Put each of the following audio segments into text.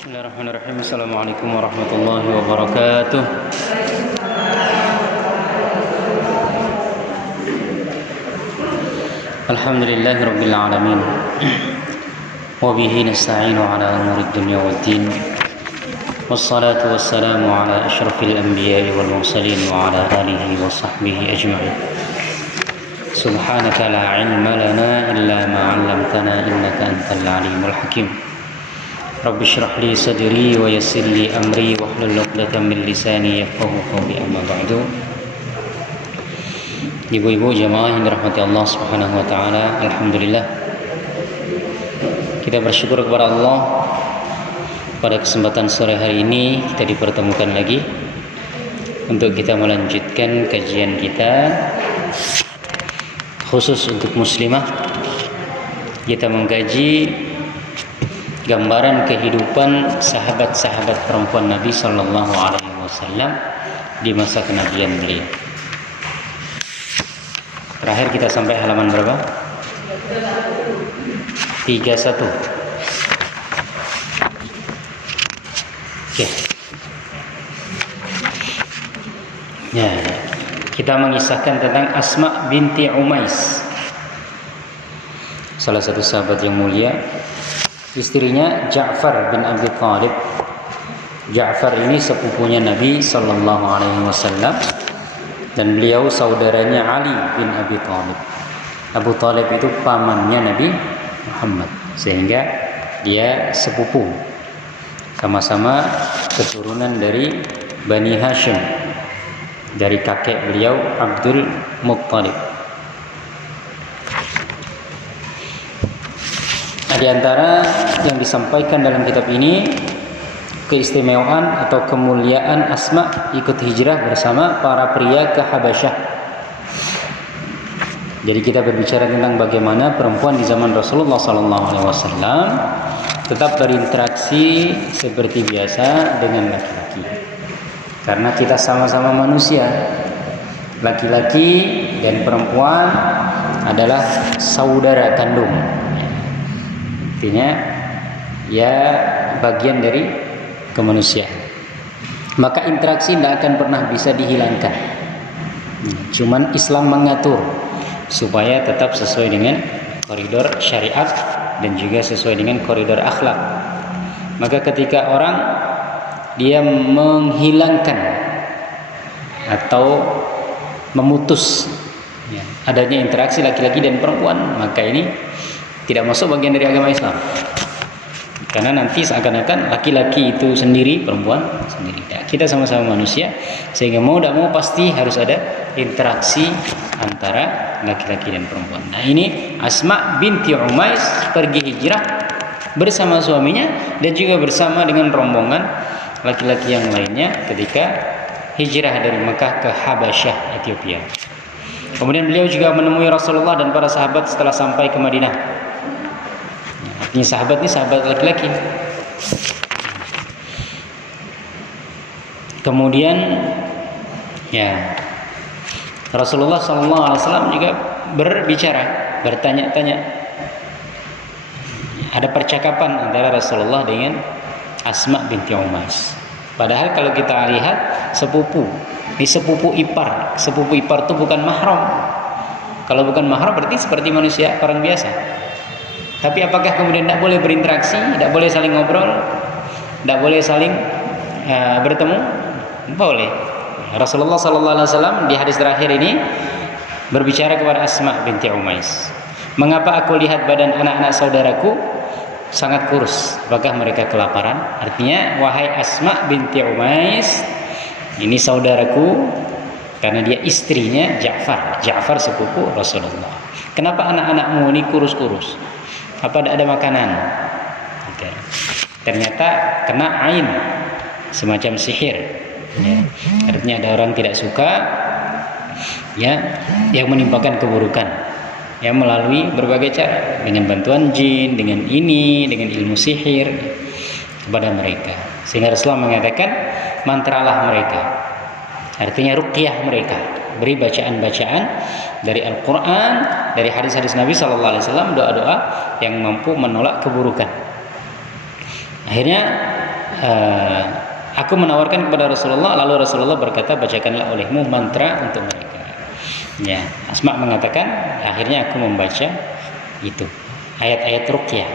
Bismillahirrahmanirrahim. Assalamualaikum warahmatullahi wabarakatuh. Alhamdulillahi rabbil alamin. Wa bihi nasta'inu ala umuri dunya waddin. Wassalatu wassalamu ala asyrafil anbiya'i wal mursalin wa ala alihi wa sahbihi ajma'in. Subhanaka la ilma lana illa ma 'allamtana innaka antal alimul hakim. Rabbi shrah li sadri wa yassir li amri wahlul 'uqdatam min lisani yafqahu qawli, amma ba'du. Ibu-ibu jamaah yang dirahmati Allah Subhanahu wa taala, alhamdulillah kita bersyukur kepada Allah pada kesempatan sore hari ini kita dipertemukan lagi untuk kita melanjutkan kajian kita khusus untuk muslimah. Kita mengkaji gambaran kehidupan sahabat-sahabat perempuan Nabi Sallallahu Alaihi Wasallam di masa kenabian beliau. Terakhir kita sampai halaman berapa? 31. Oke. Ya, kita mengisahkan tentang Asma binti Umais, salah satu sahabat yang mulia. Istrinya Ja'far bin Abi Thalib. Ja'far ini sepupunya Nabi Sallallahu Alaihi Wasallam dan beliau saudaranya Ali bin Abi Thalib. Abu Thalib itu pamannya Nabi Muhammad, sehingga dia sepupu, sama-sama keturunan dari Bani Hashim, dari kakek beliau Abdul Muttalib. Di antara yang disampaikan dalam kitab ini keistimewaan atau kemuliaan Asma ikut hijrah bersama para pria ke Habasyah. Jadi kita berbicara tentang bagaimana perempuan di zaman Rasulullah SAW tetap berinteraksi seperti biasa dengan laki-laki. Karena kita sama-sama manusia, laki-laki dan perempuan adalah saudara kandung. Artinya ya bagian dari kemanusiaan. Maka interaksi tidak akan pernah bisa dihilangkan. Cuman Islam mengatur supaya tetap sesuai dengan koridor syariat dan juga sesuai dengan koridor akhlak. Maka ketika orang dia menghilangkan atau memutus adanya interaksi laki-laki dan perempuan, maka ini tidak masuk bagian dari agama Islam. Karena nanti seakan-akan laki-laki itu sendiri, perempuan sendiri. Nah, kita sama-sama manusia, sehingga mau tidak mau pasti harus ada interaksi antara laki-laki dan perempuan. Nah, ini Asma binti Umais pergi hijrah bersama suaminya dan juga bersama dengan rombongan laki-laki yang lainnya ketika hijrah dari Mekah ke Habasyah, Ethiopia. Kemudian beliau juga menemui Rasulullah dan para sahabat setelah sampai ke Madinah. Ini sahabat ini sahabat laki-laki. Kemudian ya Rasulullah SAW juga berbicara, bertanya-tanya. Ada percakapan antara Rasulullah dengan Asma binti Umais. Padahal kalau kita lihat sepupu, ini sepupu ipar. Sepupu ipar itu bukan mahram. Kalau bukan mahram berarti seperti manusia orang biasa. Tapi apakah kemudian tidak boleh berinteraksi, tidak boleh saling ngobrol, tidak boleh saling bertemu? Boleh. Rasulullah SAW di hadis terakhir ini berbicara kepada Asma binti Umais. Mengapa aku lihat badan anak-anak saudaraku sangat kurus? Apakah mereka kelaparan? Artinya, wahai Asma binti Umais, ini saudaraku karena dia istrinya Ja'far. Ja'far sepupu Rasulullah. Kenapa anak-anakmu ini kurus-kurus? Apa tidak ada makanan? Ternyata kena ain, semacam sihir. Artinya ada orang tidak suka yang menimpakan keburukan melalui berbagai cara, dengan bantuan jin, dengan dengan ilmu sihir kepada mereka. Sehingga Rasulullah mengatakan mantralah mereka. Artinya ruqyah mereka. Beri bacaan-bacaan dari Al-Quran, dari hadis-hadis Nabi SAW, doa-doa yang mampu menolak keburukan. Akhirnya aku menawarkan kepada Rasulullah, lalu Rasulullah berkata, bacakanlah olehmu mantra untuk mereka. Ya, Asma mengatakan, akhirnya aku membaca itu ayat-ayat ruqyah.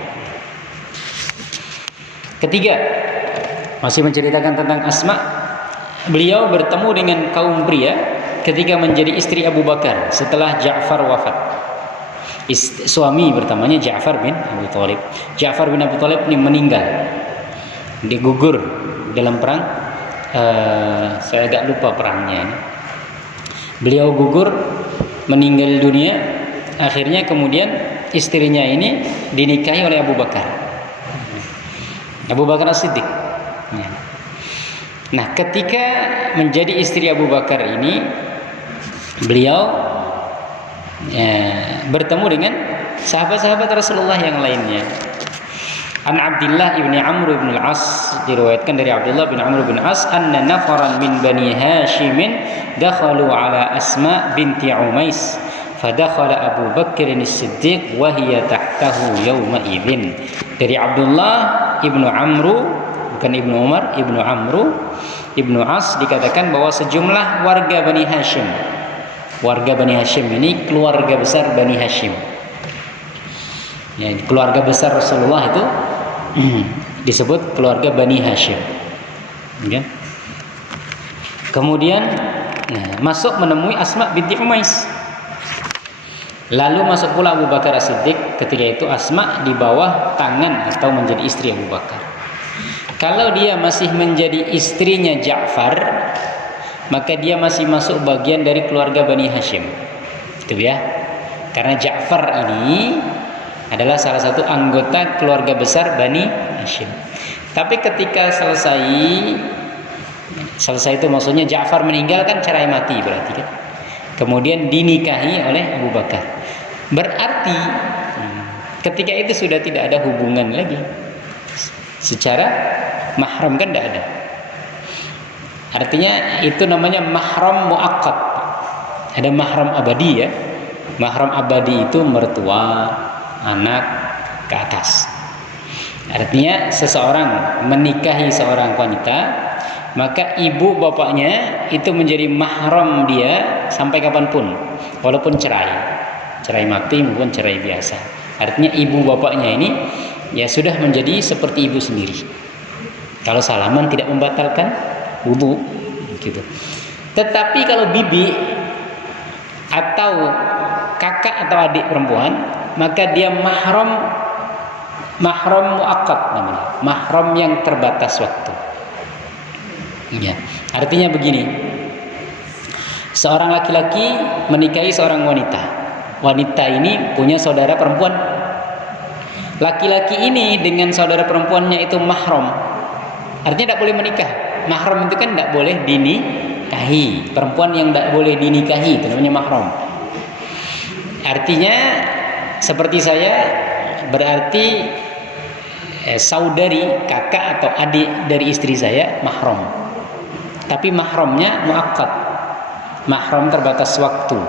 Ketiga, masih menceritakan tentang Asma. Beliau bertemu dengan kaum pria ketika menjadi istri Abu Bakar setelah Ja'far wafat. Suami pertamanya Ja'far bin Abi Thalib. Ja'far bin Abi Thalib ini meninggal, digugur dalam perang. Saya agak lupa perangnya ini. Beliau gugur, meninggal dunia. Akhirnya kemudian istrinya ini dinikahi oleh Abu Bakar, Abu Bakar As-Siddiq. Nah, ketika menjadi istri Abu Bakar ini, beliau bertemu dengan sahabat-sahabat Rasulullah yang lainnya. An Abdullah ibni Amr ibn al-As, diriwayatkan dari Abdullah bin Amr bin As, anna nafaran min Bani Hashim dakhalu ala Asma binti Umais, fadakhala Abu Bakr as-Siddiq wa hiya tahtahu yawma idzin. Dari Abdullah ibnu Amru, bukan ibnu Umar, ibnu Amru ibnu As, dikatakan bahwa sejumlah warga Bani Hashim. Warga Bani Hashim ini keluarga besar Bani Hashim. Ya, keluarga besar Rasulullah itu disebut keluarga Bani Hashim. Ya. Kemudian masuk menemui Asma binti Umais. Lalu masuk pula Abu Bakar As-Siddiq. Ketika itu Asma di bawah tangan atau menjadi istri Abu Bakar. Kalau dia masih menjadi istrinya Ja'far, maka dia masih masuk bagian dari keluarga Bani Hashim. Itu ya. Karena Ja'far ini adalah salah satu anggota keluarga besar Bani Hashim. Tapi ketika selesai itu maksudnya Ja'far meninggal, kan cerai mati berarti kan. Kemudian dinikahi oleh Abu Bakar. Berarti ketika itu sudah tidak ada hubungan lagi. Secara mahram kan tidak ada. Artinya itu namanya mahram muakkad. Ada mahram abadi ya. Mahram abadi itu mertua, anak ke atas. Artinya seseorang menikahi seorang wanita, maka ibu bapaknya itu menjadi mahram dia sampai kapanpun, walaupun cerai mati maupun cerai biasa. Artinya ibu bapaknya ini ya sudah menjadi seperti ibu sendiri. Kalau salaman tidak membatalkan wudu gitu. Tetapi kalau bibi atau kakak atau adik perempuan, maka dia mahram muakkad namanya, mahram yang terbatas waktu. Ya, artinya begini, seorang laki-laki menikahi seorang wanita. Wanita ini punya saudara perempuan. Laki-laki ini dengan saudara perempuannya itu mahram. Artinya tidak boleh menikah. Mahram itu kan tidak boleh dinikahi. Perempuan yang tidak boleh dinikahi itu namanya mahram. Artinya seperti saya, berarti saudari, kakak atau adik dari istri saya mahram. Tapi mahramnya muakkad, mahram terbatas waktu.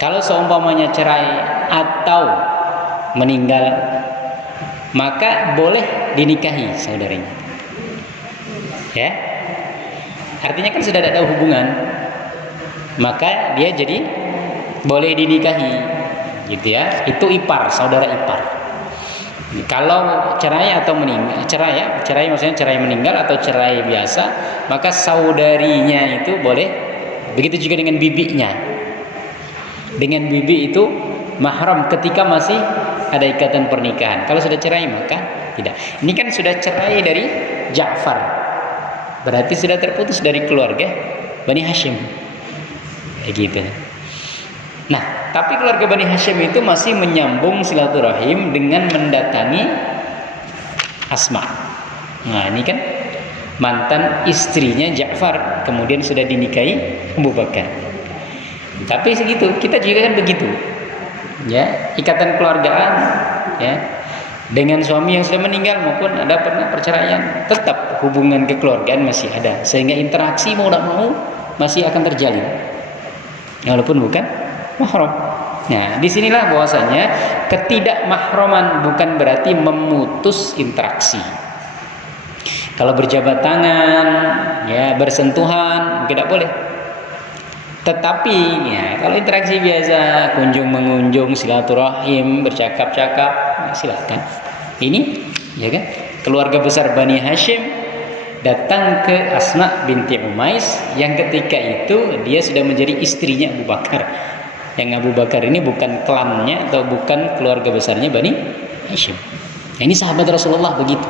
Kalau seumpamanya cerai atau meninggal, maka boleh dinikahi saudaranya. Ya, artinya kan sudah tidak ada hubungan, maka dia jadi boleh dinikahi, gitu ya. Itu ipar, saudara ipar. Kalau cerai atau meninggal, cerai maksudnya cerai meninggal atau cerai biasa, maka saudarinya itu boleh. Begitu juga dengan bibinya. Dengan bibi itu mahram ketika masih ada ikatan pernikahan. Kalau sudah cerai maka tidak. Ini kan sudah cerai dari Ja'far, berarti sudah terputus dari keluarga Bani Hashim. Kayak gitu. Nah, tapi keluarga Bani Hashim itu masih menyambung silaturahim dengan mendatangi Asma. Nah, ini kan mantan istrinya Ja'far, kemudian sudah dinikahi Abu Bakar. Tapi segitu, kita juga kan begitu. Ya, ikatan keluargaan ya dengan suami yang sudah meninggal maupun ada pernah perceraian, tetap hubungan kekeluargaan masih ada, sehingga interaksi mau tidak mau masih akan terjalin. Walaupun bukan mahram. Nah, disinilah bahwasanya ketidakmahraman bukan berarti memutus interaksi. Kalau berjabat tangan, ya bersentuhan, mungkin tidak boleh. Tetapi ya, kalau interaksi biasa, kunjung mengunjung, silaturahim, bercakap-cakap, ya, silakan. Ini, ya kan? Keluarga besar Bani Hashim datang ke Asma binti Umais yang ketika itu dia sudah menjadi istrinya Abu Bakar. Yang Abu Bakar ini bukan klannya atau bukan keluarga besarnya Bani Hashim. Nah, ini sahabat Rasulullah begitu.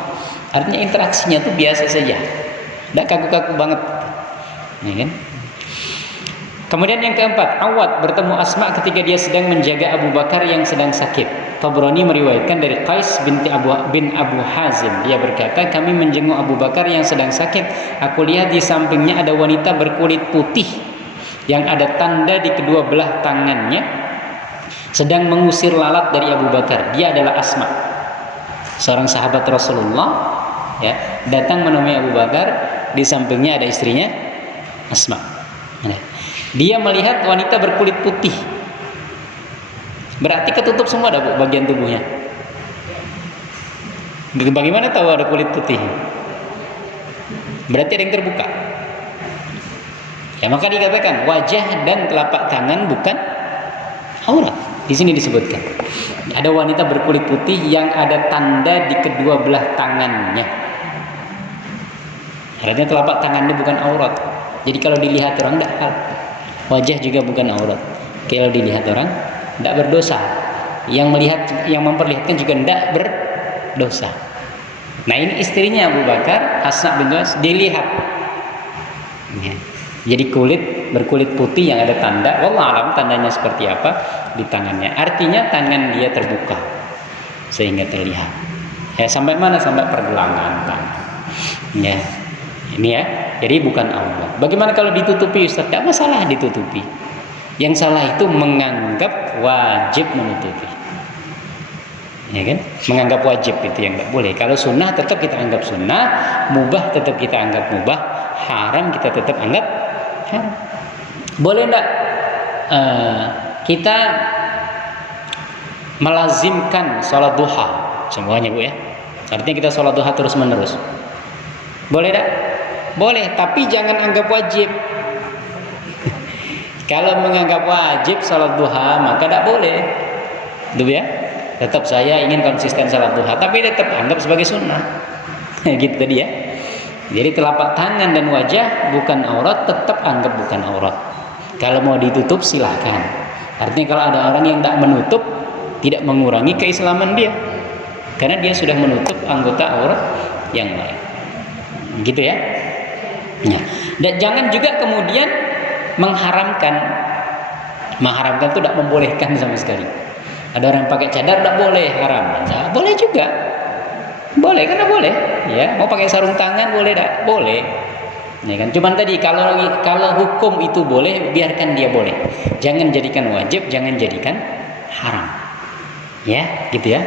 Artinya interaksinya itu biasa saja, tidak kaku-kaku banget, ya kan? Kemudian yang keempat, Awad bertemu Asma ketika dia sedang menjaga Abu Bakar yang sedang sakit. Tabrani meriwayatkan dari Qais bin Abu Hazim. Dia berkata, kami menjenguk Abu Bakar yang sedang sakit. Aku lihat di sampingnya ada wanita berkulit putih yang ada tanda di kedua belah tangannya, sedang mengusir lalat dari Abu Bakar. Dia adalah Asma, seorang sahabat Rasulullah, ya, datang menemui Abu Bakar. Di sampingnya ada istrinya Asma. Dia melihat wanita berkulit putih, berarti ketutup semua ada bagian tubuhnya. Bagaimana tahu ada kulit putih? Berarti ada yang terbuka. Ya, maka dikatakan wajah dan telapak tangan bukan aurat. Di sini disebutkan ada wanita berkulit putih yang ada tanda di kedua belah tangannya. Artinya telapak tangannya bukan aurat. Jadi kalau dilihat orang tidak hal. Wajah juga bukan aurat. Kalau dilihat orang tidak berdosa. Yang memperlihatkan juga tidak berdosa. Nah, ini istrinya Abu Bakar, Asma bin Umais, dilihat. Ya. Jadi berkulit putih yang ada tanda. Wallahu alam tandanya seperti apa di tangannya. Artinya tangan dia terbuka sehingga terlihat. Ya, sampai mana? Sampai pergelangan tangan. Ya. Ini ya. Jadi bukan aurat. Bagaimana kalau ditutupi, Ustaz? Tidak masalah ditutupi. Yang salah itu menganggap wajib menutupi. Ya kan? Menganggap wajib itu yang tidak boleh. Kalau sunnah tetap kita anggap sunnah, mubah tetap kita anggap mubah, haram kita tetap anggap haram. Boleh tidak kita melazimkan sholat duha semuanya, Bu, ya? Artinya kita sholat duha terus menerus. Boleh tidak? Boleh, tapi jangan anggap wajib. Kalau menganggap wajib salat duha, maka tidak boleh. Itu ya. Tetap saya ingin konsisten salat duha, tapi tetap anggap sebagai sunnah. Gitu tadi ya. Jadi telapak tangan dan wajah bukan aurat, tetap anggap bukan aurat. Kalau mau ditutup silahkan. Artinya kalau ada orang yang tak menutup, tidak mengurangi keislaman dia, karena dia sudah menutup anggota aurat yang lain. Gitu ya. Ya. Dan jangan juga kemudian mengharamkan itu tidak membolehkan sama sekali. Ada orang pakai cadar tidak boleh, haram. Nah, boleh juga, boleh, karena boleh. Ya, mau pakai sarung tangan boleh tidak? Boleh. Ya kan? Cuman tadi kalau hukum itu boleh, biarkan dia boleh. Jangan jadikan wajib, jangan jadikan haram. Ya, gitu ya.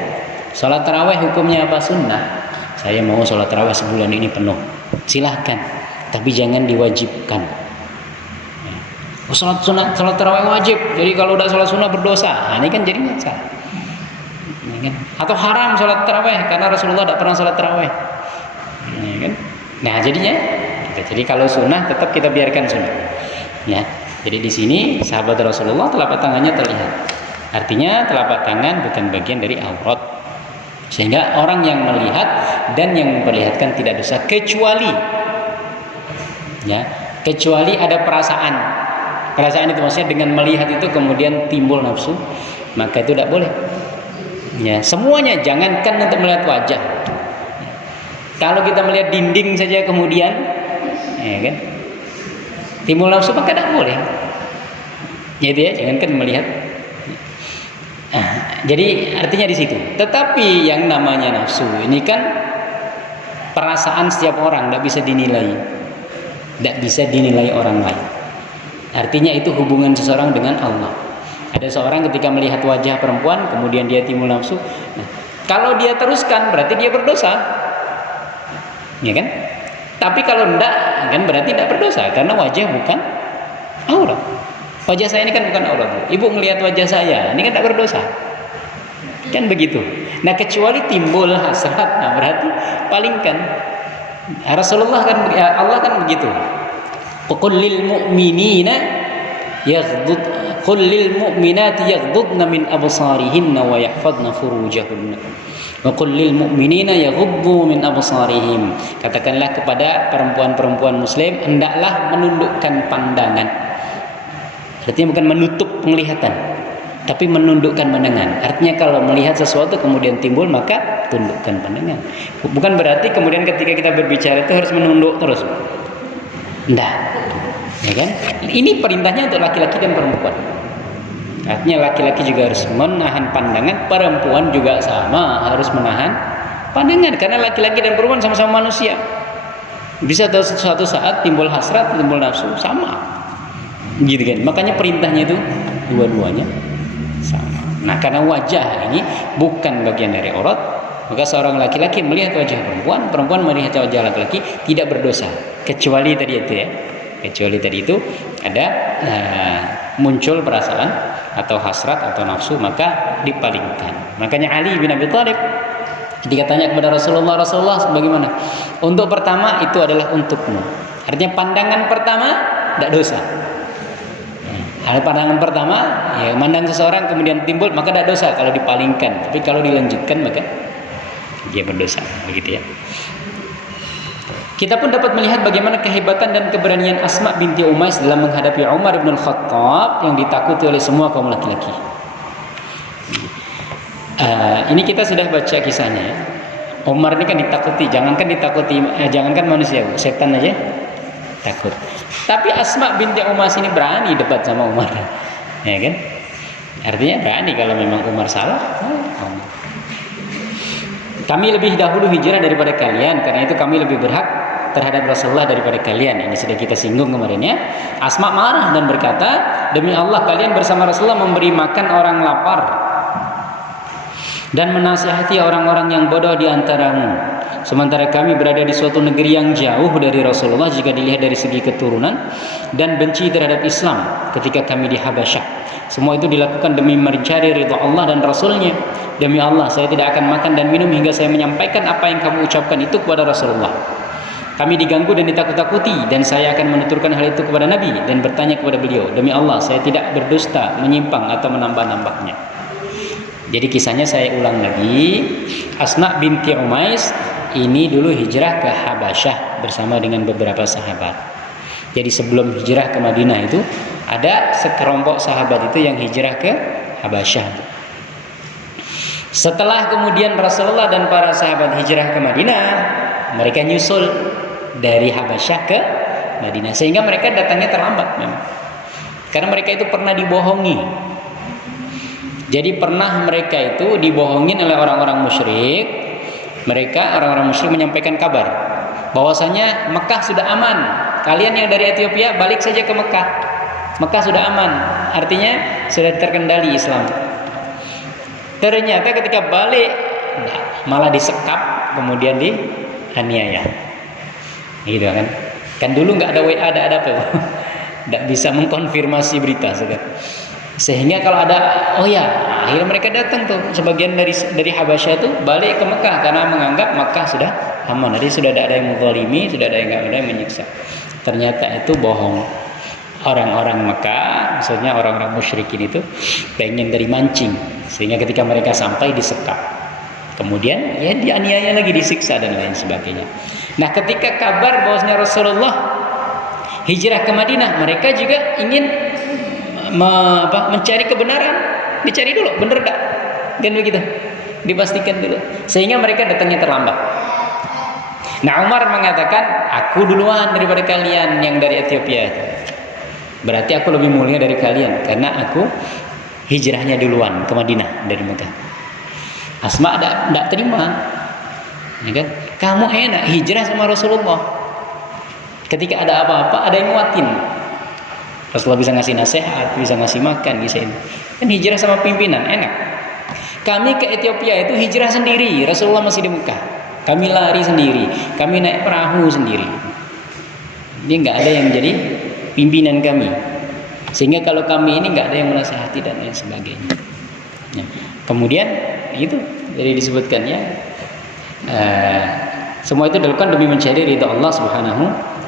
Sholat tarawih hukumnya apa? Sunnah. Saya mau sholat tarawih sebulan ini penuh. Silahkan. Tapi jangan diwajibkan. Sholat tarawih wajib. Jadi kalau udah sholat sunnah berdosa. Nah, ini kan jadinya salah. Atau haram sholat tarawih karena Rasulullah tidak pernah sholat tarawih. Nah, jadinya. Jadi kalau sunnah tetap kita biarkan sunnah. Ya. Jadi di sini sahabat Rasulullah telapak tangannya terlihat. Artinya telapak tangan bukan bagian dari aurat. Sehingga orang yang melihat dan yang memperlihatkan tidak dosa kecuali ada perasaan itu maksudnya dengan melihat itu kemudian timbul nafsu, maka itu tidak boleh. Ya, semuanya, jangankan untuk melihat wajah. Kalau kita melihat dinding saja kemudian, ya kan, timbul nafsu, maka tidak boleh. Jadi ya, jangankan melihat. Jadi artinya di situ. Tetapi yang namanya nafsu ini kan perasaan setiap orang, tidak bisa dinilai. Tidak bisa dinilai orang lain. Artinya itu hubungan seseorang dengan Allah. Ada seorang ketika melihat wajah perempuan kemudian dia timbul nafsu. Nah, kalau dia teruskan berarti dia berdosa, ya kan? Tapi kalau tidak, kan berarti tidak berdosa karena wajah bukan aurat. Wajah saya ini kan bukan aurat. Ibu melihat wajah saya, ini kan tidak berdosa. Kan begitu. Nah, kecuali timbul hasrat, nah berarti palingkan. Rasulullah kan, Allah kan begitu. Qul lil mu'minina yaghdud qul lil mu'minati yaghdudna min absarihinna wa yahfadna furujahunna. Wa qul lil mu'minina yaghuddu min absarihim. Katakanlah kepada perempuan-perempuan muslim hendaklah menundukkan pandangan. Artinya bukan menutup penglihatan, tapi menundukkan pandangan. Artinya kalau melihat sesuatu kemudian timbul, maka tundukkan pandangan. Bukan berarti kemudian ketika kita berbicara itu harus menunduk terus. Enggak. Ya kan? Ini perintahnya untuk laki-laki dan perempuan. Artinya laki-laki juga harus menahan pandangan, perempuan juga sama harus menahan pandangan, karena laki-laki dan perempuan sama-sama manusia. Bisa suatu saat timbul hasrat, timbul nafsu, sama. Gitu kan? Makanya perintahnya itu dua-duanya sama. Nah, karena wajah ini bukan bagian dari aurat, maka seorang laki-laki melihat wajah perempuan, perempuan melihat wajah laki-laki tidak berdosa, kecuali tadi itu ya. Kecuali tadi itu ada muncul perasaan atau hasrat atau nafsu, maka dipalingkan. Makanya Ali bin Abi Thalib ketika tanya kepada Rasulullah, Rasulullah bagaimana? Untuk pertama itu adalah untukmu. Artinya pandangan pertama tidak dosa. Ada pandangan pertama, ya mandang seseorang kemudian timbul, maka tidak dosa kalau dipalingkan. Tapi kalau dilanjutkan maka dia berdosa, begitu ya. Kita pun dapat melihat bagaimana kehebatan dan keberanian Asma binti Umais dalam menghadapi Umar bin Al-Khattab yang ditakuti oleh semua kaum laki-laki. Ini kita sudah baca kisahnya. Umar ini kan ditakuti, jangankan manusia, setan aja takut. Tapi Asma binti Umais ini berani debat sama Umar, ya kan? Artinya berani kalau memang Umar salah. Kami lebih dahulu hijrah daripada kalian, karena itu kami lebih berhak terhadap Rasulullah daripada kalian. Ini sudah kita singgung kemarin ya. Asma marah dan berkata, demi Allah kalian bersama Rasulullah memberi makan orang lapar dan menasihati orang-orang yang bodoh di antaramu, sementara kami berada di suatu negeri yang jauh dari Rasulullah jika dilihat dari segi keturunan, dan benci terhadap Islam ketika kami di Habasyah. Semua itu dilakukan demi mencari ridha Allah dan Rasulnya. Demi Allah saya tidak akan makan dan minum hingga saya menyampaikan apa yang kamu ucapkan itu kepada Rasulullah. Kami diganggu dan ditakut-takuti, dan saya akan menuturkan hal itu kepada Nabi dan bertanya kepada beliau. Demi Allah saya tidak berdusta, menyimpang atau menambah-nambahnya. Jadi kisahnya saya ulang lagi. Asma binti Umais ini dulu hijrah ke Habasyah bersama dengan beberapa sahabat. Jadi sebelum hijrah ke Madinah itu ada sekelompok sahabat itu yang hijrah ke Habasyah. Setelah kemudian Rasulullah dan para sahabat hijrah ke Madinah, mereka nyusul dari Habasyah ke Madinah, sehingga mereka datangnya terlambat memang. Karena mereka itu pernah dibohongi. Jadi pernah mereka itu dibohongin oleh orang-orang musyrik. Mereka orang-orang musyrik menyampaikan kabar bahwasanya Mekah sudah aman. Kalian yang dari Ethiopia balik saja ke Mekah. Mekah sudah aman. Artinya sudah terkendali Islam. Ternyata ketika balik malah disekap, kemudian dianiaya. Gitu kan? Kan dulu nggak ada WA, ada apa? Nggak bisa mengkonfirmasi berita sekarang. Sehingga kalau ada, oh ya, akhirnya mereka datang tuh, sebagian dari Habasyah itu balik ke Mekah karena menganggap Mekah sudah aman. Jadi sudah ada yang menzalimi, sudah ada yang menyiksa. Ternyata itu bohong. Orang-orang Mekah, maksudnya orang-orang musyrikin itu pengen dari mancing, sehingga ketika mereka sampai disekap, kemudian ya dianiaya lagi, disiksa dan lain sebagainya. Nah, ketika kabar bahwasanya Rasulullah hijrah ke Madinah, mereka juga ingin mencari kebenaran, dicari dulu bener enggak, kan begitu, dipastikan dulu, sehingga mereka datangnya terlambat. Nah, Umar mengatakan, aku duluan daripada kalian yang dari Ethiopia. Berarti aku lebih mulia dari kalian karena aku hijrahnya duluan ke Madinah dari Mekah. Asma tidak terima, ya kan? Kamu enak hijrah sama Rasulullah. Ketika ada apa-apa ada yang nguatin. Rasulullah bisa ngasih nasihat, bisa ngasih makan, bisa ini. Kan hijrah sama pimpinan enak. Kami ke Ethiopia itu hijrah sendiri. Rasulullah masih di Mekah. Kami lari sendiri. Kami naik perahu sendiri. Dia nggak ada yang jadi pimpinan kami, sehingga kalau kami ini nggak ada yang menasihati dan lain sebagainya. Kemudian itu jadi disebutkannya Semua itu dilakukan demi mencari ridha Allah Subhanahu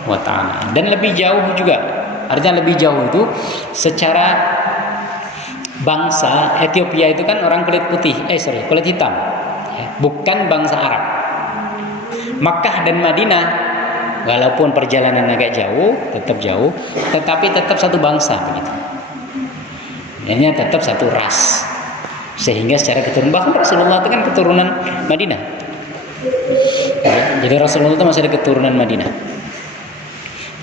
wa taala. Dan lebih jauh juga. Artinya lebih jauh itu secara bangsa. Ethiopia itu kan orang kulit putih, kulit hitam. Bukan bangsa Arab. Makkah dan Madinah walaupun perjalanan agak jauh, tetap jauh, tetapi tetap satu bangsa begitu. Ini tetap satu ras. Sehingga secara keturunan, bahkan Rasulullah itu kan keturunan Madinah. Jadi Rasulullah itu masih ada keturunan Madinah.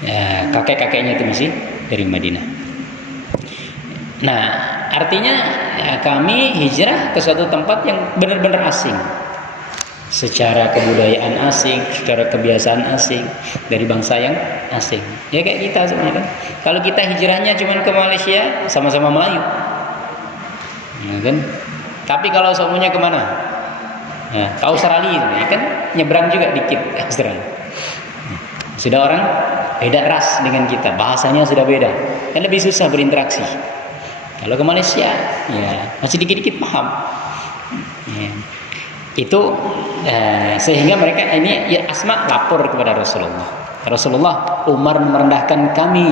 Ya, kakek-kakeknya itu masih dari Madinah. Nah, artinya ya, kami hijrah ke suatu tempat yang benar-benar asing. Secara kebudayaan asing, secara kebiasaan asing, dari bangsa yang asing. Ya kayak kita sebenarnya kan. Kalau kita hijrahnya cuma ke Malaysia, sama-sama Melayu. Ya kan? Tapi kalau semuanya kemana? Ya, ke Australia, ya kan nyebrang juga dikit ke Australia. Sudah orang beda ras dengan kita, bahasanya sudah beda, kan lebih susah berinteraksi. Kalau ke Malaysia, ya masih dikit-dikit paham. Ya. Itu sehingga mereka ini ya, Asma lapor kepada Rasulullah. Rasulullah, Umar merendahkan kami,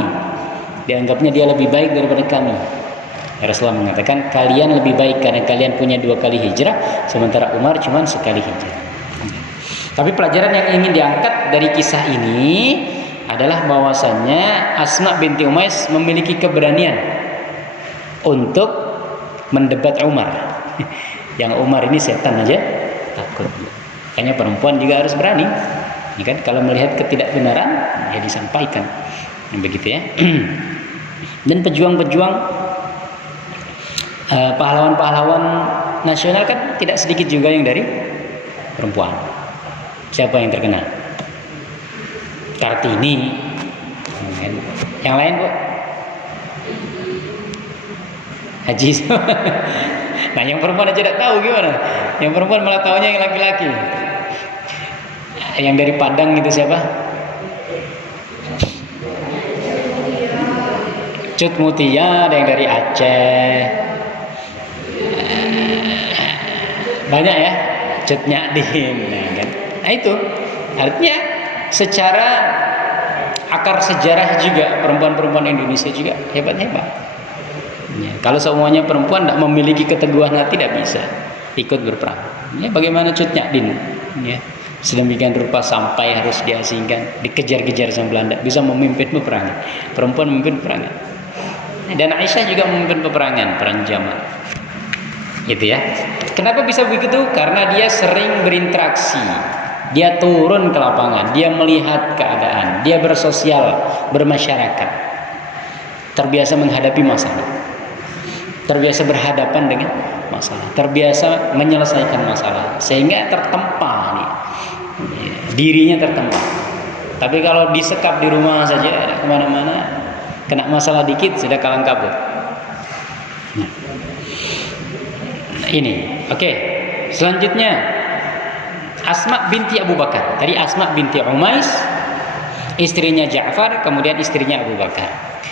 dianggapnya dia lebih baik daripada kami. Rasulullah mengatakan kalian lebih baik karena kalian punya 2 kali hijrah, sementara Umar cuma sekali hijrah. Tapi pelajaran yang ingin diangkat dari kisah ini adalah bahwasannya Asma binti Umais memiliki keberanian untuk mendebat Umar. Yang Umar ini setan aja takut. Makanya perempuan juga harus berani. Ya kan? Kalau melihat ketidakbenaran, ya disampaikan. Begitu ya. Dan pejuang-pejuang pahlawan-pahlawan nasional kan tidak sedikit juga yang dari perempuan. Siapa yang terkenal? Kartini. Yang lain, Bu? Haji. Nah, yang perempuan aja tidak tahu gimana? Yang perempuan malah tahunya yang laki-laki. Yang dari Padang itu siapa? Cut Mutia, ada yang dari Aceh. Banyak ya, Cut Nyadin. Nah itu artinya secara akar sejarah juga perempuan-perempuan Indonesia juga hebat-hebat. Ya, kalau semuanya perempuan tidak memiliki keteguhan hati, tidak bisa ikut berperang. Ya, bagaimana Cut Nyadin? Ya, sedemikian rupa sampai harus diasingkan, dikejar-kejar sama Belanda, bisa memimpin peperangan. Perempuan memimpin peperangan. Dan Aisyah juga memimpin peperangan, perang Jamal. Gitu ya. Kenapa bisa begitu? Karena dia sering berinteraksi. Dia turun ke lapangan, dia melihat keadaan, dia bersosial, bermasyarakat. Terbiasa menghadapi masalah. Terbiasa berhadapan dengan masalah, terbiasa menyelesaikan masalah, sehingga tertempa nih. Dirinya tertempa. Tapi kalau disekap di rumah saja, kemana-mana, kena masalah dikit sudah kalang kabut. Ini, oke. Selanjutnya Asma binti Abu Bakar. Tadi Asma binti Umais, istrinya Ja'far, kemudian istrinya Abu Bakar.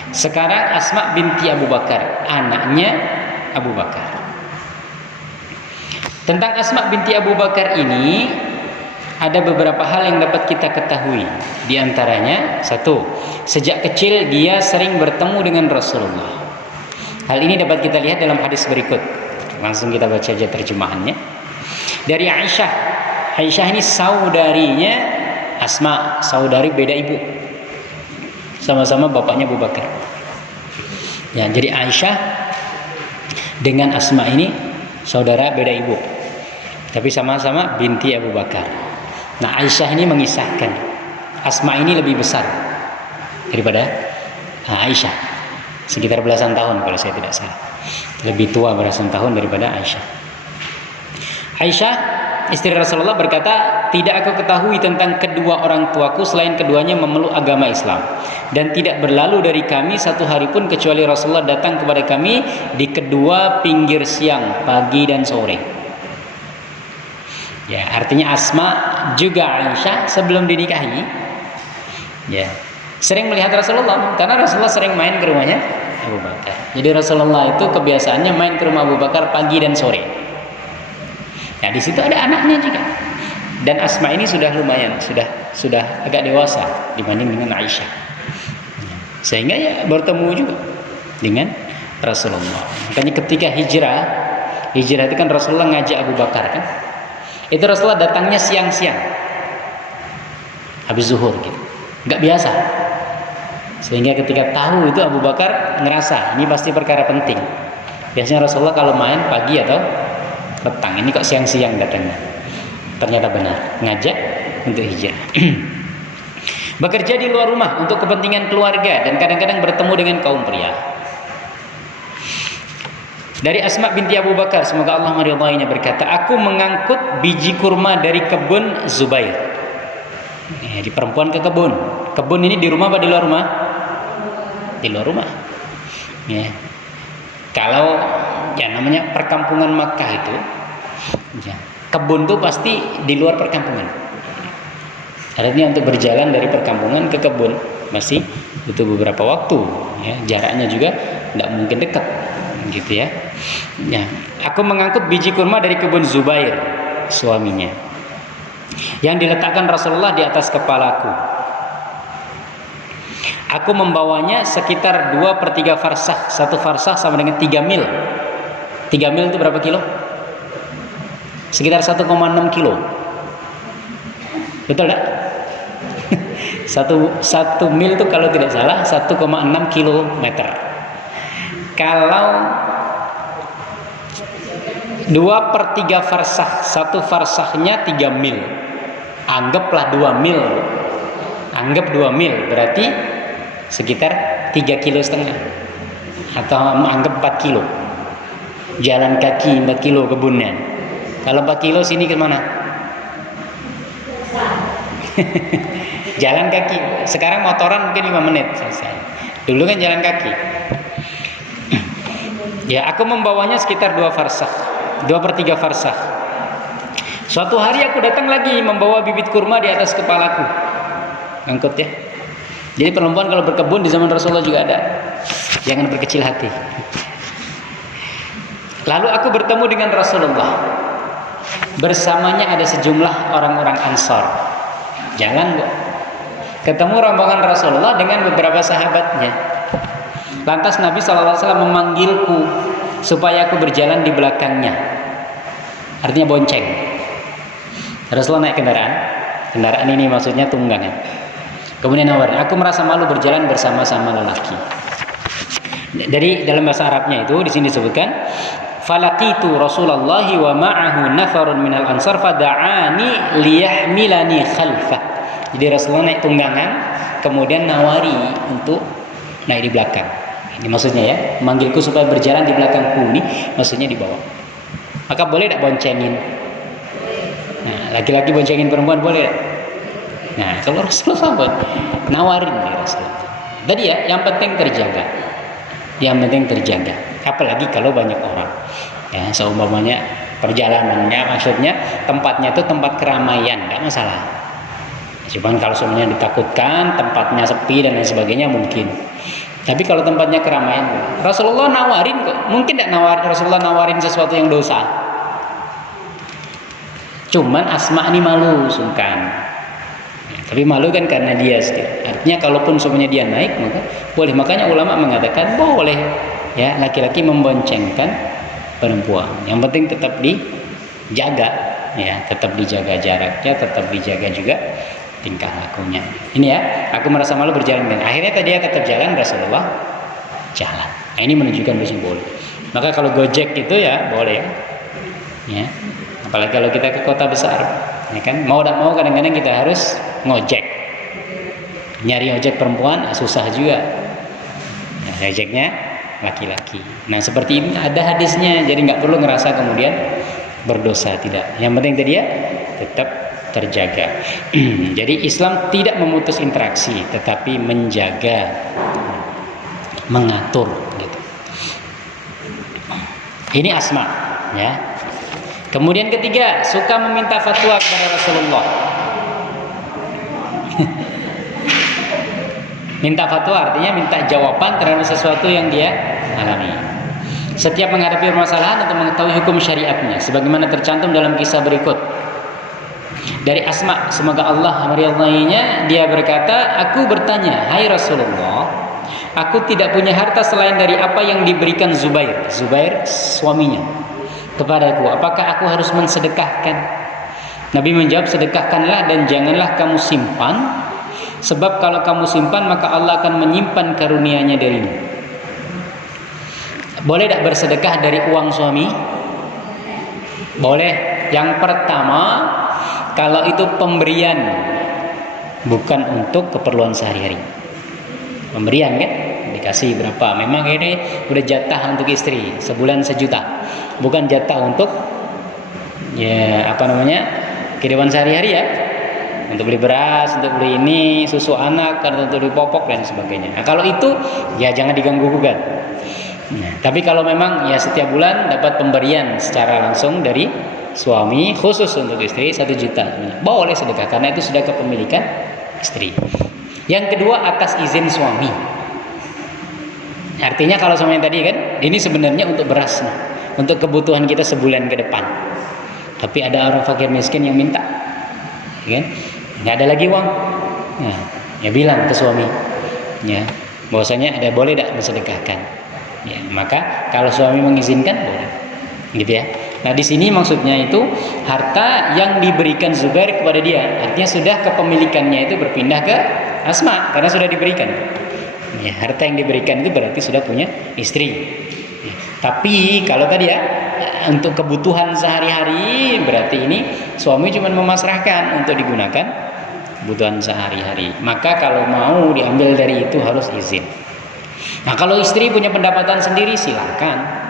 Sekarang Asma binti Abu Bakar, anaknya Abu Bakar. Tentang Asma binti Abu Bakar ini ada beberapa hal yang dapat kita ketahui. Di antaranya, satu, sejak kecil dia sering bertemu dengan Rasulullah. Hal ini dapat kita lihat dalam hadis berikut. Langsung kita baca aja terjemahannya. Dari Aisyah. Aisyah ini saudarinya Asma, saudari beda ibu. Sama-sama bapaknya Abu Bakar. Ya, jadi Aisyah dengan Asma ini saudara beda ibu. Tapi sama-sama binti Abu Bakar. Nah, Aisyah ini mengisahkan Asma ini lebih besar daripada Aisyah. Sekitar belasan tahun kalau saya tidak salah. Lebih tua belasan tahun daripada Aisyah. Aisyah, istri Rasulullah berkata, tidak aku ketahui tentang kedua orang tuaku selain keduanya memeluk agama Islam. Dan tidak berlalu dari kami satu hari pun kecuali Rasulullah datang kepada kami di kedua pinggir siang, pagi dan sore. Ya, artinya Asma juga Aisyah sebelum dinikahi, ya, sering melihat Rasulullah karena Rasulullah sering main ke rumahnya Abu Bakar. Jadi Rasulullah itu kebiasaannya main ke rumah Abu Bakar pagi dan sore. Ya, di situ ada anaknya juga. Dan Asma ini sudah lumayan, sudah agak dewasa dibanding dengan Aisyah. Sehingga ya bertemu juga dengan Rasulullah. Makanya ketika hijrah itu kan Rasulullah ngajak Abu Bakar kan. Itu Rasulullah datangnya siang-siang. Habis zuhur gitu. Enggak biasa. Sehingga ketika tahu itu Abu Bakar ngerasa ini pasti perkara penting. Biasanya Rasulullah kalau main pagi atau petang, ini kok siang-siang datangnya. Ternyata benar, ngajak untuk hijrah. Bekerja di luar rumah untuk kepentingan keluarga dan kadang-kadang bertemu dengan kaum pria. Dari Asma binti Abu Bakar, semoga Allah meridainya, berkata, aku mengangkut biji kurma dari kebun Zubair. Di perempuan ke kebun. Kebun ini di rumah apa di luar rumah? Di luar rumah. Ya. Kalau ya namanya perkampungan Makkah itu, ya, kebun itu pasti di luar perkampungan. Artinya untuk berjalan dari perkampungan ke kebun masih butuh beberapa waktu. Ya, jaraknya juga tidak mungkin dekat, gitu ya. Ya, aku mengangkut biji kurma dari kebun Zubair, suaminya, yang diletakkan Rasulullah di atas kepalaku. Aku membawanya sekitar 2/3 farsah. 1 farsah sama dengan 3 mil. 3 mil itu berapa kilo? Sekitar 1,6 kilo. Betul tak? 1 mil itu kalau tidak salah 1,6 kilometer. Kalau 2/3 farsah, 1 farsahnya 3 mil. Anggaplah 2 mil. Anggap 2 mil berarti sekitar 3,5 kilo atau anggap 4 kilo. Jalan kaki 4 kilo kebunnya. Kalau 4 kilo sini ke mana? Jalan kaki. Sekarang motoran mungkin 5 menit selesai. Dulu kan jalan kaki. Ya, aku membawanya sekitar 2 farsah. 2/3 farsah. Suatu hari aku datang lagi membawa bibit kurma di atas kepalaku. Angkut ya. Jadi perempuan kalau berkebun di zaman Rasulullah juga ada. Jangan berkecil hati. Lalu aku bertemu dengan Rasulullah. Bersamanya ada sejumlah orang-orang Ansar. Jalan kok. Ketemu rombongan Rasulullah dengan beberapa sahabatnya. Lantas Nabi SAW memanggilku supaya aku berjalan di belakangnya. Artinya bonceng. Rasulullah naik kendaraan. Kendaraan ini maksudnya tunggangan. Kemudian nawarin, aku merasa malu berjalan bersama-sama lelaki. Dari dalam bahasa Arabnya itu di sini disebutkan, falaqitu Rasulullah wa ma'ahu nafarun minal ansar fada'ani liyahmilani khalfah. Jadi Rasulullah naik tunggangan, kemudian nawari untuk naik di belakang. Ini maksudnya ya, memanggilku supaya berjalan di belakangku ini, maksudnya di bawah. Maka boleh tak boncengin? Nah, laki-laki boncengin perempuan boleh tak? Nah, kalau Rasulullah sahabat nawarin nih Rasulullah. Tadi ya, yang penting terjaga. Yang penting terjaga. Apalagi kalau banyak orang. Ya, seumpamanya perjalanannya, maksudnya tempatnya itu tempat keramaian, enggak masalah. Cuman kalau semuanya ditakutkan, tempatnya sepi dan lain sebagainya mungkin. Tapi kalau tempatnya keramaian, Rasulullah nawarin kok. Mungkin enggak Rasulullah nawarin sesuatu yang dosa. Cuman Asma ini malu, sungkan. Tapi malu kan karena dia sendiri. Artinya kalaupun semuanya dia naik maka boleh. Makanya ulama mengatakan boleh ya laki-laki memboncengkan perempuan. Yang penting tetap dijaga ya, tetap dijaga jaraknya, tetap dijaga juga tingkah lakunya. Ini ya, aku merasa malu berjalan dengan. Akhirnya tadi dia tetap jalan, Rasulullah jalan. Nah, ini menunjukkan bahwa boleh. Maka kalau Gojek itu ya boleh ya. Apalagi kalau kita ke kota besar. Ya kan, mau tak mau kadang-kadang kita harus ngojek. Nyari ojek perempuan susah juga. Nah, ojeknya laki-laki. Nah, seperti ini ada hadisnya, jadi nggak perlu ngerasa kemudian berdosa, tidak. Yang penting tadi ya tetap terjaga. Jadi Islam tidak memutus interaksi, tetapi menjaga, mengatur gitu. Ini Asma, ya. Kemudian ketiga, suka meminta fatwa kepada Rasulullah. Minta fatwa artinya minta jawaban terhadap sesuatu yang dia alami. Setiap menghadapi permasalahan untuk mengetahui hukum syariatnya, sebagaimana tercantum dalam kisah berikut. dari Asma, semoga Allah meridainya, dia berkata, aku bertanya, hai Rasulullah, aku tidak punya harta selain dari apa yang diberikan Zubair suaminya kepadaku, apakah aku harus mensedekahkan? Nabi menjawab, sedekahkanlah dan janganlah kamu simpan, sebab kalau kamu simpan maka Allah akan menyimpan karunia-Nya darimu. Boleh tak bersedekah dari uang suami? Boleh. Yang pertama, kalau itu pemberian, bukan untuk keperluan sehari-hari. Pemberian kan, dikasih berapa? Memang ini udah jatah untuk istri, sebulan 1 juta. Bukan jatah untuk kehidupan sehari-hari ya. Untuk beli beras, untuk beli ini, susu anak, untuk beli popok dan sebagainya. Nah, kalau itu ya jangan diganggu-gugat. Nah, tapi kalau memang ya setiap bulan dapat pemberian secara langsung dari suami khusus untuk istri 1 juta, boleh sedekah karena itu sudah kepemilikan istri. Yang kedua, atas izin suami. Artinya kalau sama yang tadi kan, ini sebenarnya untuk beras, untuk kebutuhan kita sebulan ke depan. Tapi ada orang fakir miskin yang minta, kan? Nggak ada lagi uang. Nah, ya bilang ke suami, ya, bahwasanya ada boleh tidak mensedekahkan. Ya, maka kalau suami mengizinkan boleh, gitu ya. Nah di sini maksudnya itu harta yang diberikan Zubair kepada dia, artinya sudah kepemilikannya itu berpindah ke Asma karena sudah diberikan. Ya, harta yang diberikan itu berarti sudah punya istri. Ya, tapi kalau tadi ya untuk kebutuhan sehari-hari berarti ini suami cuma memasrahkan untuk digunakan kebutuhan sehari-hari. Maka kalau mau diambil dari itu harus izin. Nah kalau istri punya pendapatan sendiri silakan.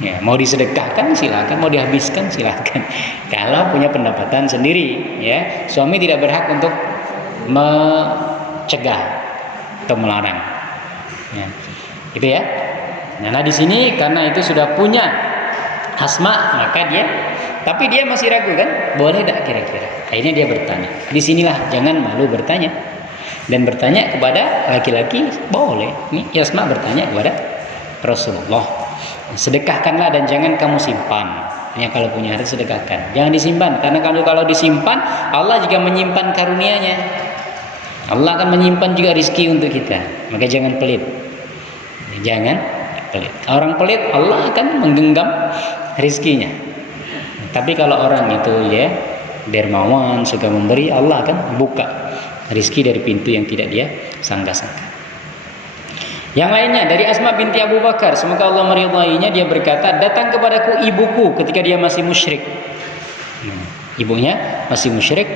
Ya, mau disedekahkan silakan, mau dihabiskan silakan. Kalau punya pendapatan sendiri, ya, suami tidak berhak untuk mencegah atau melarang. Ya, gitu ya. Nah, di sini karena itu sudah punya Asma, maka tapi dia masih ragu kan, boleh tidak kira-kira? Akhirnya dia bertanya. Disinilah jangan malu bertanya dan bertanya kepada laki-laki boleh. Ini Asma bertanya kepada Rasulullah. Sedekahkanlah dan jangan kamu simpan. Ya, kalau punya harta sedekahkan. Jangan disimpan karena kalau disimpan Allah juga menyimpan karunia-Nya. Allah akan menyimpan juga rezeki untuk kita. Maka jangan pelit. Jangan pelit. Orang pelit Allah akan menggenggam rezekinya. Tapi kalau orang itu ya dermawan, suka memberi, Allah akan buka rezeki dari pintu yang tidak dia sangka-sangka. Yang lainnya dari Asma binti Abu Bakar, semoga Allah meridainya, dia berkata, datang kepadaku ibuku ketika dia masih musyrik. Ibunya masih musyrik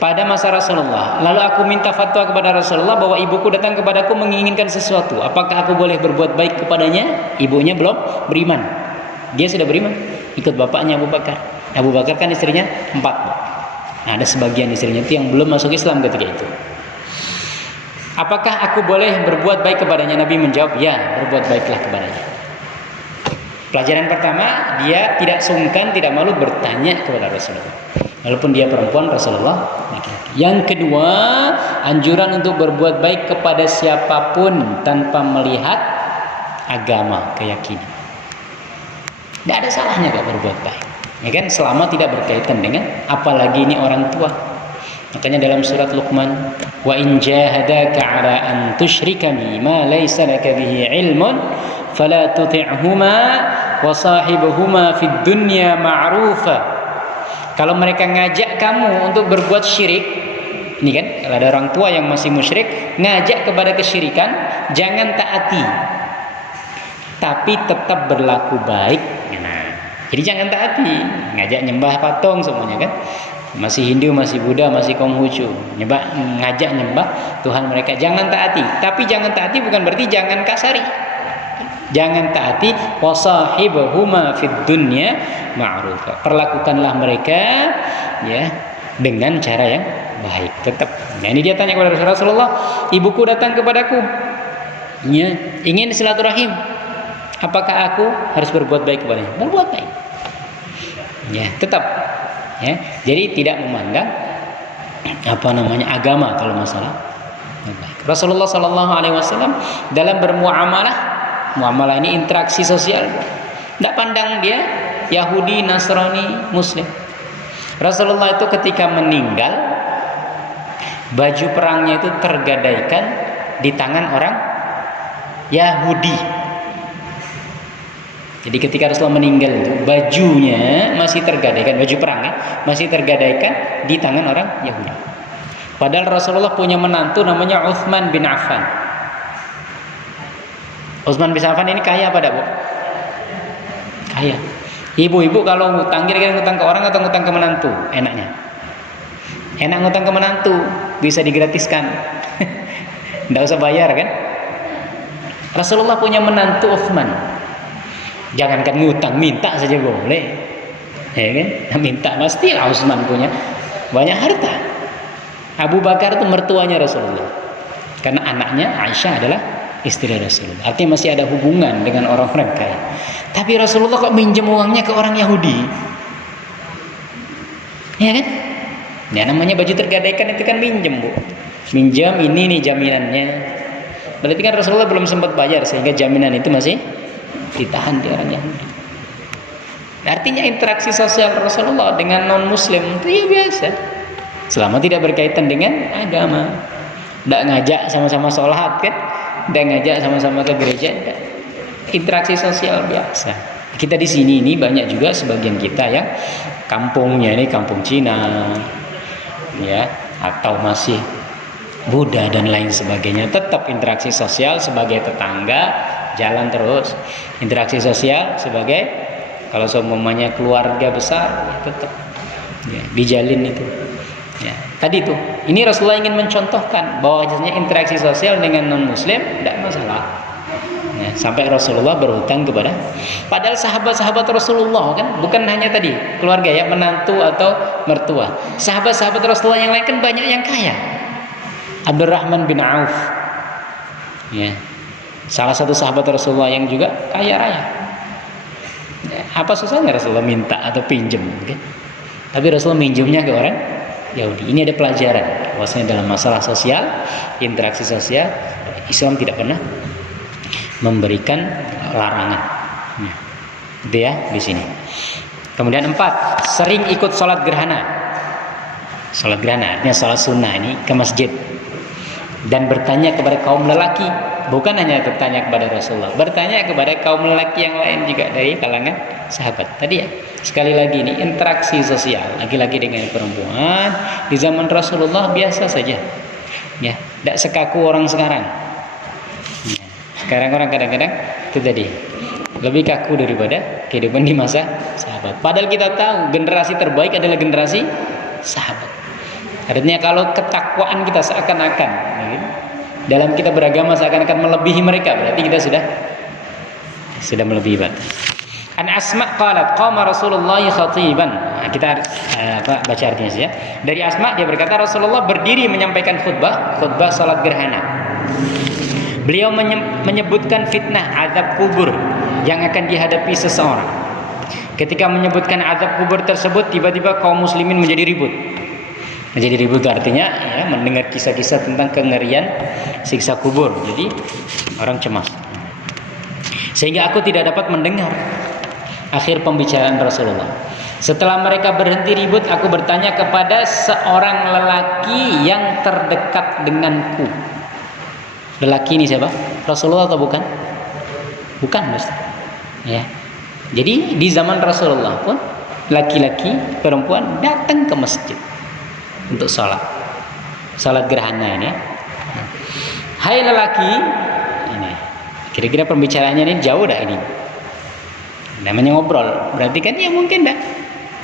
pada masa Rasulullah. Lalu aku minta fatwa kepada Rasulullah bahwa ibuku datang kepadaku menginginkan sesuatu. Apakah aku boleh berbuat baik kepadanya? Ibunya belum beriman. Dia sudah beriman, ikut bapaknya Abu Bakar. Abu Bakar kan istrinya 4. Nah, ada sebagian istrinya itu yang belum masuk Islam ketika itu. Apakah aku boleh berbuat baik kepadanya? Nabi menjawab, ya, berbuat baiklah kepadanya. Pelajaran pertama, dia tidak sungkan, tidak malu bertanya kepada Rasulullah. Walaupun dia perempuan, Rasulullah laki-laki. Yang kedua, anjuran untuk berbuat baik kepada siapapun tanpa melihat agama, keyakinan. Tidak ada salahnya kalau berbuat baik. Ya kan, selama tidak berkaitan dengan apalagi ini orang tua. Makanya dalam surat Luqman, wa in jahadaka 'ala an tusyrika bi ma laysa laka bihi 'ilmun fala tuti'huma wa sahibuhuma fid dunya ma'rufa. Kalau mereka ngajak kamu untuk berbuat syirik, ini kan kalau ada orang tua yang masih musyrik ngajak kepada kesyirikan, jangan taati. Tapi tetap berlaku baik. Nah, jadi jangan taati, ngajak nyembah patung semuanya kan. Masih Hindu, masih Buddha, masih Konghucu, ngajak nyembah Tuhan mereka, jangan taati. Tapi jangan taati bukan berarti jangan kasari. Jangan taati, wasahibahuma fid dunya ma'rufa. Perlakukanlah mereka ya dengan cara yang baik. Tetap. Nah, ini dia tanya kepada Rasulullah, ibuku datang kepadaku, ya, ingin silaturahim. Apakah aku harus berbuat baik kepadanya? Berbuat baik. Ya, tetap. Ya, jadi tidak memandang agama kalau masalah baik. Rasulullah SAW dalam bermuamalah, muamalah ini interaksi sosial, tidak pandang dia Yahudi, Nasrani, Muslim. Rasulullah itu ketika meninggal, baju perangnya itu tergadaikan di tangan orang Yahudi. Jadi ketika Rasulullah meninggal itu bajunya masih tergadaikan, baju perangnya masih tergadaikan di tangan orang Yahudi. Padahal Rasulullah punya menantu namanya Utsman bin Affan. Utsman bin Affan ini kaya apa, Bu? Kaya. Ibu-ibu kalau ngutang, kira-kira ngutang ke orang atau ngutang ke menantu? Enaknya enak ngutang ke menantu, bisa digratiskan. Tidak usah bayar kan. Rasulullah punya menantu Utsman. Jangankan ngutang, minta saja boleh, ya kan? Minta pastilah. Utsman punya banyak harta. Abu Bakar itu mertuanya Rasulullah, karena anaknya Aisyah adalah istri Rasulullah. Artinya masih ada hubungan dengan orang-orang kaya. Tapi Rasulullah kok minjem uangnya ke orang Yahudi, ya kan? Ya, namanya baju tergadaikan itu kan minjem, Bu. Minjam, ini nih jaminannya. Berarti kan Rasulullah belum sempat bayar, sehingga jaminan itu masih ditahan di orang Yahudi. Artinya interaksi sosial Rasulullah dengan non muslim itu ya biasa, selama tidak berkaitan dengan agama. Tidak ngajak sama-sama sholat kan, tidak ngajak sama-sama ke gereja, tidak. Interaksi sosial biasa. Kita di sini ini banyak juga sebagian kita yang kampungnya ini kampung Cina, ya, atau masih Buddha dan lain sebagainya, tetap interaksi sosial sebagai tetangga jalan terus. Interaksi sosial sebagai, kalau seumpamanya keluarga besar, tetap ya, dijalin itu. Ya, tadi itu, ini Rasulullah ingin mencontohkan bahwasanya interaksi sosial dengan non muslim tidak masalah. Ya, sampai Rasulullah berhutang kepada, padahal sahabat-sahabat Rasulullah kan bukan hanya tadi keluarga ya, menantu atau mertua. Sahabat-sahabat Rasulullah yang lain kan banyak yang kaya. Abdurrahman bin Auf, ya, salah satu sahabat Rasulullah yang juga kaya raya. Ya, apa susahnya Rasulullah minta atau pinjam, okay? Tapi Rasulullah minjemnya ke orang Yahudi. Ini ada pelajaran bahwasanya dalam masalah sosial, interaksi sosial, Islam tidak pernah memberikan larangan. Ya, itu ya di sini. Kemudian 4, sering ikut sholat gerhana. Sholat gerhana artinya sholat sunnah ini ke masjid dan bertanya kepada kaum lelaki, bukan hanya bertanya kepada Rasulullah, bertanya kepada kaum lelaki yang lain juga dari kalangan sahabat. Tadi ya, sekali lagi ini interaksi sosial laki-laki dengan perempuan di zaman Rasulullah biasa saja. Ya, tidak sekaku orang sekarang. Ya, sekarang orang kadang-kadang itu tadi lebih kaku daripada kehidupan di masa sahabat. Padahal kita tahu generasi terbaik adalah generasi sahabat. Artinya kalau ketakwaan kita seakan-akan dalam kita beragama seakan-akan melebihi mereka, berarti kita sudah melebihi batas. An Asma qalat qama Rasulullah khatiban. Nah, kita baca artinya saja. Dari Asma dia berkata Rasulullah berdiri menyampaikan khutbah salat gerhana. Beliau menyebutkan fitnah azab kubur yang akan dihadapi seseorang. Ketika menyebutkan azab kubur tersebut, tiba-tiba kaum muslimin menjadi ribut. Menjadi ribut artinya ya, mendengar kisah-kisah tentang kengerian siksa kubur. Jadi orang cemas. Sehingga aku tidak dapat mendengar akhir pembicaraan Rasulullah. Setelah mereka berhenti ribut, aku bertanya kepada seorang lelaki yang terdekat denganku. Lelaki ini siapa? Rasulullah atau bukan? Bukan, Ustaz. Ya. Jadi di zaman Rasulullah pun laki-laki, perempuan datang ke masjid untuk sholat gerhana ini. Hai lelaki, ini kira-kira pembicaraannya ini jauh dah ini. Namanya ngobrol, berarti kan ya mungkin dah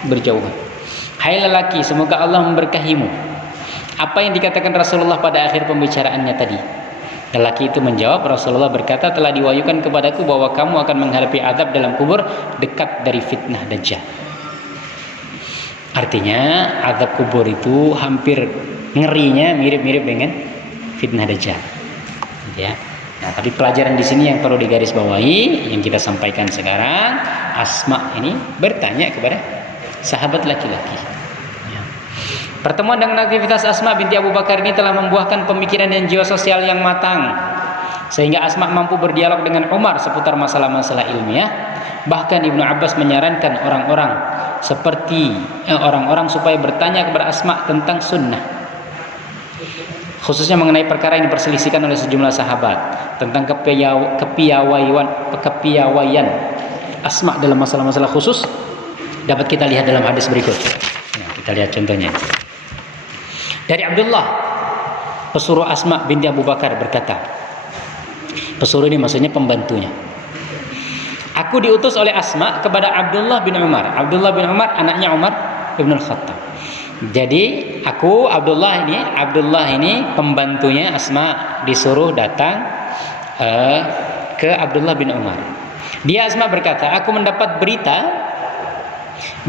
berjauhan. Hai lelaki, semoga Allah memberkahimu. Apa yang dikatakan Rasulullah pada akhir pembicaraannya tadi? Lelaki itu menjawab, Rasulullah berkata, telah diwahyukan kepadaku bahwa kamu akan menghadapi azab dalam kubur dekat dari fitnah Dajjal. Artinya azab kubur itu hampir ngerinya mirip-mirip dengan fitnah Dajjal. Ya. Nah, tapi pelajaran di sini yang perlu digarisbawahi yang kita sampaikan sekarang, Asma ini bertanya kepada sahabat laki-laki. Ya. Pertemuan dengan aktivitas Asma binti Abu Bakar ini telah membuahkan pemikiran dan jiwa sosial yang matang, sehingga Asma mampu berdialog dengan Umar seputar masalah-masalah ilmiah. Bahkan Ibnu Abbas menyarankan orang-orang seperti orang-orang supaya bertanya kepada Asma tentang sunnah, khususnya mengenai perkara yang diperselisihkan oleh sejumlah sahabat tentang kepiawaian Asma dalam masalah-masalah khusus. Dapat kita lihat dalam hadis berikut. Nah, kita lihat contohnya. Dari Abdullah, pesuruh Asma binti Abu Bakar berkata, pesuruh ini maksudnya pembantunya, aku diutus oleh Asma kepada Abdullah bin Umar. Abdullah bin Umar anaknya Umar bin Khattab. Jadi Abdullah ini pembantunya Asma, disuruh datang ke Abdullah bin Umar. Dia Asma berkata, aku mendapat berita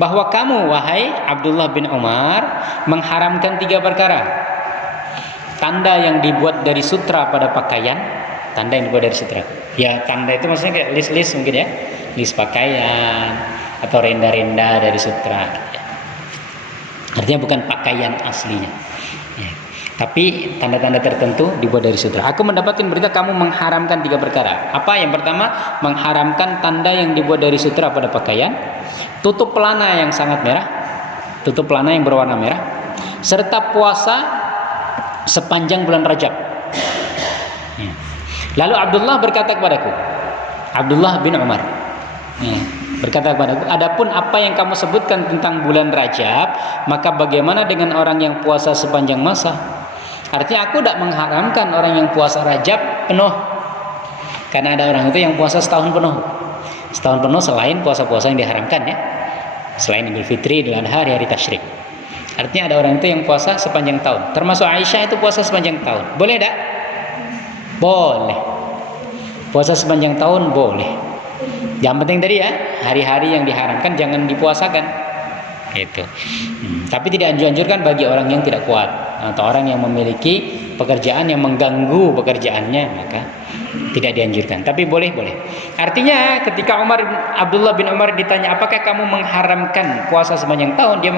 bahwa kamu wahai Abdullah bin Umar mengharamkan 3 perkara. Tanda yang dibuat dari sutra pada pakaian. Tanda yang dibuat dari sutra. Ya, tanda itu maksudnya kayak list-list mungkin ya, list pakaian atau renda-renda dari sutra. Artinya bukan pakaian aslinya. Ya. Tapi tanda-tanda tertentu dibuat dari sutra. Aku mendapatkan berita kamu mengharamkan 3 perkara. Apa? Yang pertama, mengharamkan tanda yang dibuat dari sutra pada pakaian, tutup pelana yang sangat merah, tutup pelana yang berwarna merah, serta puasa sepanjang bulan Rajab. Ya. Lalu Abdullah berkata kepadaku, Abdullah bin Umar berkata kepadaku, adapun apa yang kamu sebutkan tentang bulan Rajab, maka bagaimana dengan orang yang puasa sepanjang masa? Artinya aku tidak mengharamkan orang yang puasa Rajab penuh, karena ada orang itu yang puasa setahun penuh. Setahun penuh selain puasa-puasa yang diharamkan ya, selain Idul Fitri, Idul Adha, hari-hari tasyrik. Artinya ada orang itu yang puasa sepanjang tahun. Termasuk Aisyah itu puasa sepanjang tahun. Boleh tidak? Boleh. Puasa sepanjang tahun boleh. Yang penting tadi ya, hari-hari yang diharamkan jangan dipuasakan. Itu. Tapi tidak anjurkan bagi orang yang tidak kuat atau orang yang memiliki pekerjaan yang mengganggu pekerjaannya, maka tidak dianjurkan. Tapi boleh. Artinya ketika Abdullah bin Umar ditanya, apakah kamu mengharamkan puasa sepanjang tahun? Dia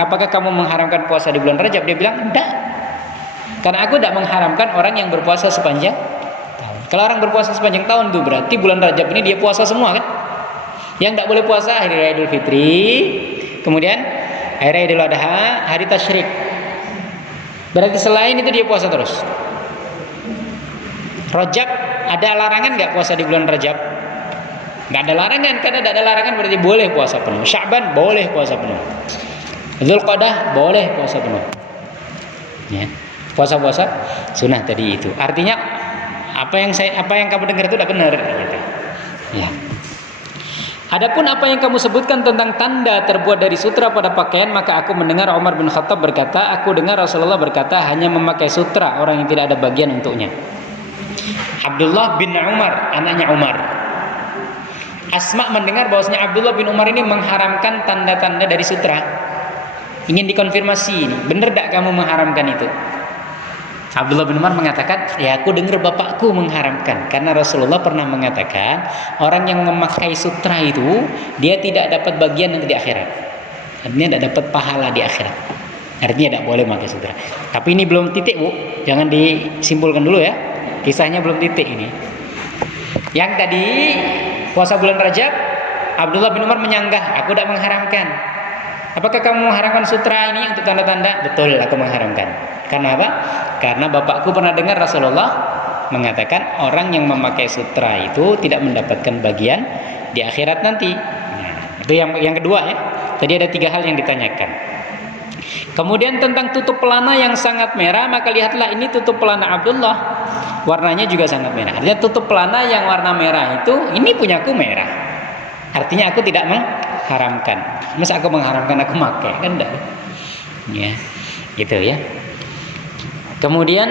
apakah kamu mengharamkan puasa di bulan Rajab? Dia bilang, tidak. Karena aku tidak mengharamkan orang yang berpuasa sepanjang tahun. Kalau orang berpuasa sepanjang tahun itu berarti bulan Rajab ini dia puasa semua kan? Yang tidak boleh puasa hari raya Idul Fitri, kemudian hari raya Idul Adha, hari tasyrik. Berarti selain itu dia puasa terus. Rajab ada larangan nggak puasa di bulan Rajab? Nggak ada larangan, karena tidak ada larangan berarti boleh puasa penuh. Sya'ban boleh puasa penuh. Dzulqa'dah boleh puasa penuh. Ya. Puasa-puasa sunnah tadi itu. Artinya apa yang kamu dengar itu tidak benar. Gitu. Ya. Adapun apa yang kamu sebutkan tentang tanda terbuat dari sutra pada pakaian, maka aku mendengar Umar bin Khattab berkata, aku dengar Rasulullah berkata, hanya memakai sutra orang yang tidak ada bagian untuknya. Abdullah bin Umar, anaknya Umar. Asma mendengar bahwasanya Abdullah bin Umar ini mengharamkan tanda-tanda dari sutra. Ingin dikonfirmasi ini, benar tidak kamu mengharamkan itu? Abdullah bin Umar mengatakan, ya aku dengar bapakku mengharamkan, karena Rasulullah pernah mengatakan orang yang memakai sutra itu dia tidak dapat bagian nanti di akhirat. Artinya tidak dapat pahala di akhirat. Artinya tidak boleh memakai sutra. Tapi ini belum titik, Bu. Jangan disimpulkan dulu ya. Kisahnya belum titik ini. Yang tadi puasa bulan Rajab, Abdullah bin Umar menyanggah, aku tidak mengharamkan. Apakah kamu mengharamkan sutra ini untuk tanda-tanda? Betul, aku mengharamkan. Karena apa? Karena bapakku pernah dengar Rasulullah mengatakan orang yang memakai sutra itu tidak mendapatkan bagian di akhirat nanti. Nah, itu yang kedua ya. Tadi ada 3 hal yang ditanyakan. Kemudian tentang tutup pelana yang sangat merah, maka lihatlah ini tutup pelana Abdullah. Warnanya juga sangat merah. Artinya tutup pelana yang warna merah itu, ini punyaku merah. Artinya aku tidak mengharamkan. Masa aku mengharamkan aku pakai? Kan enggak. Ya. Gitu ya. Kemudian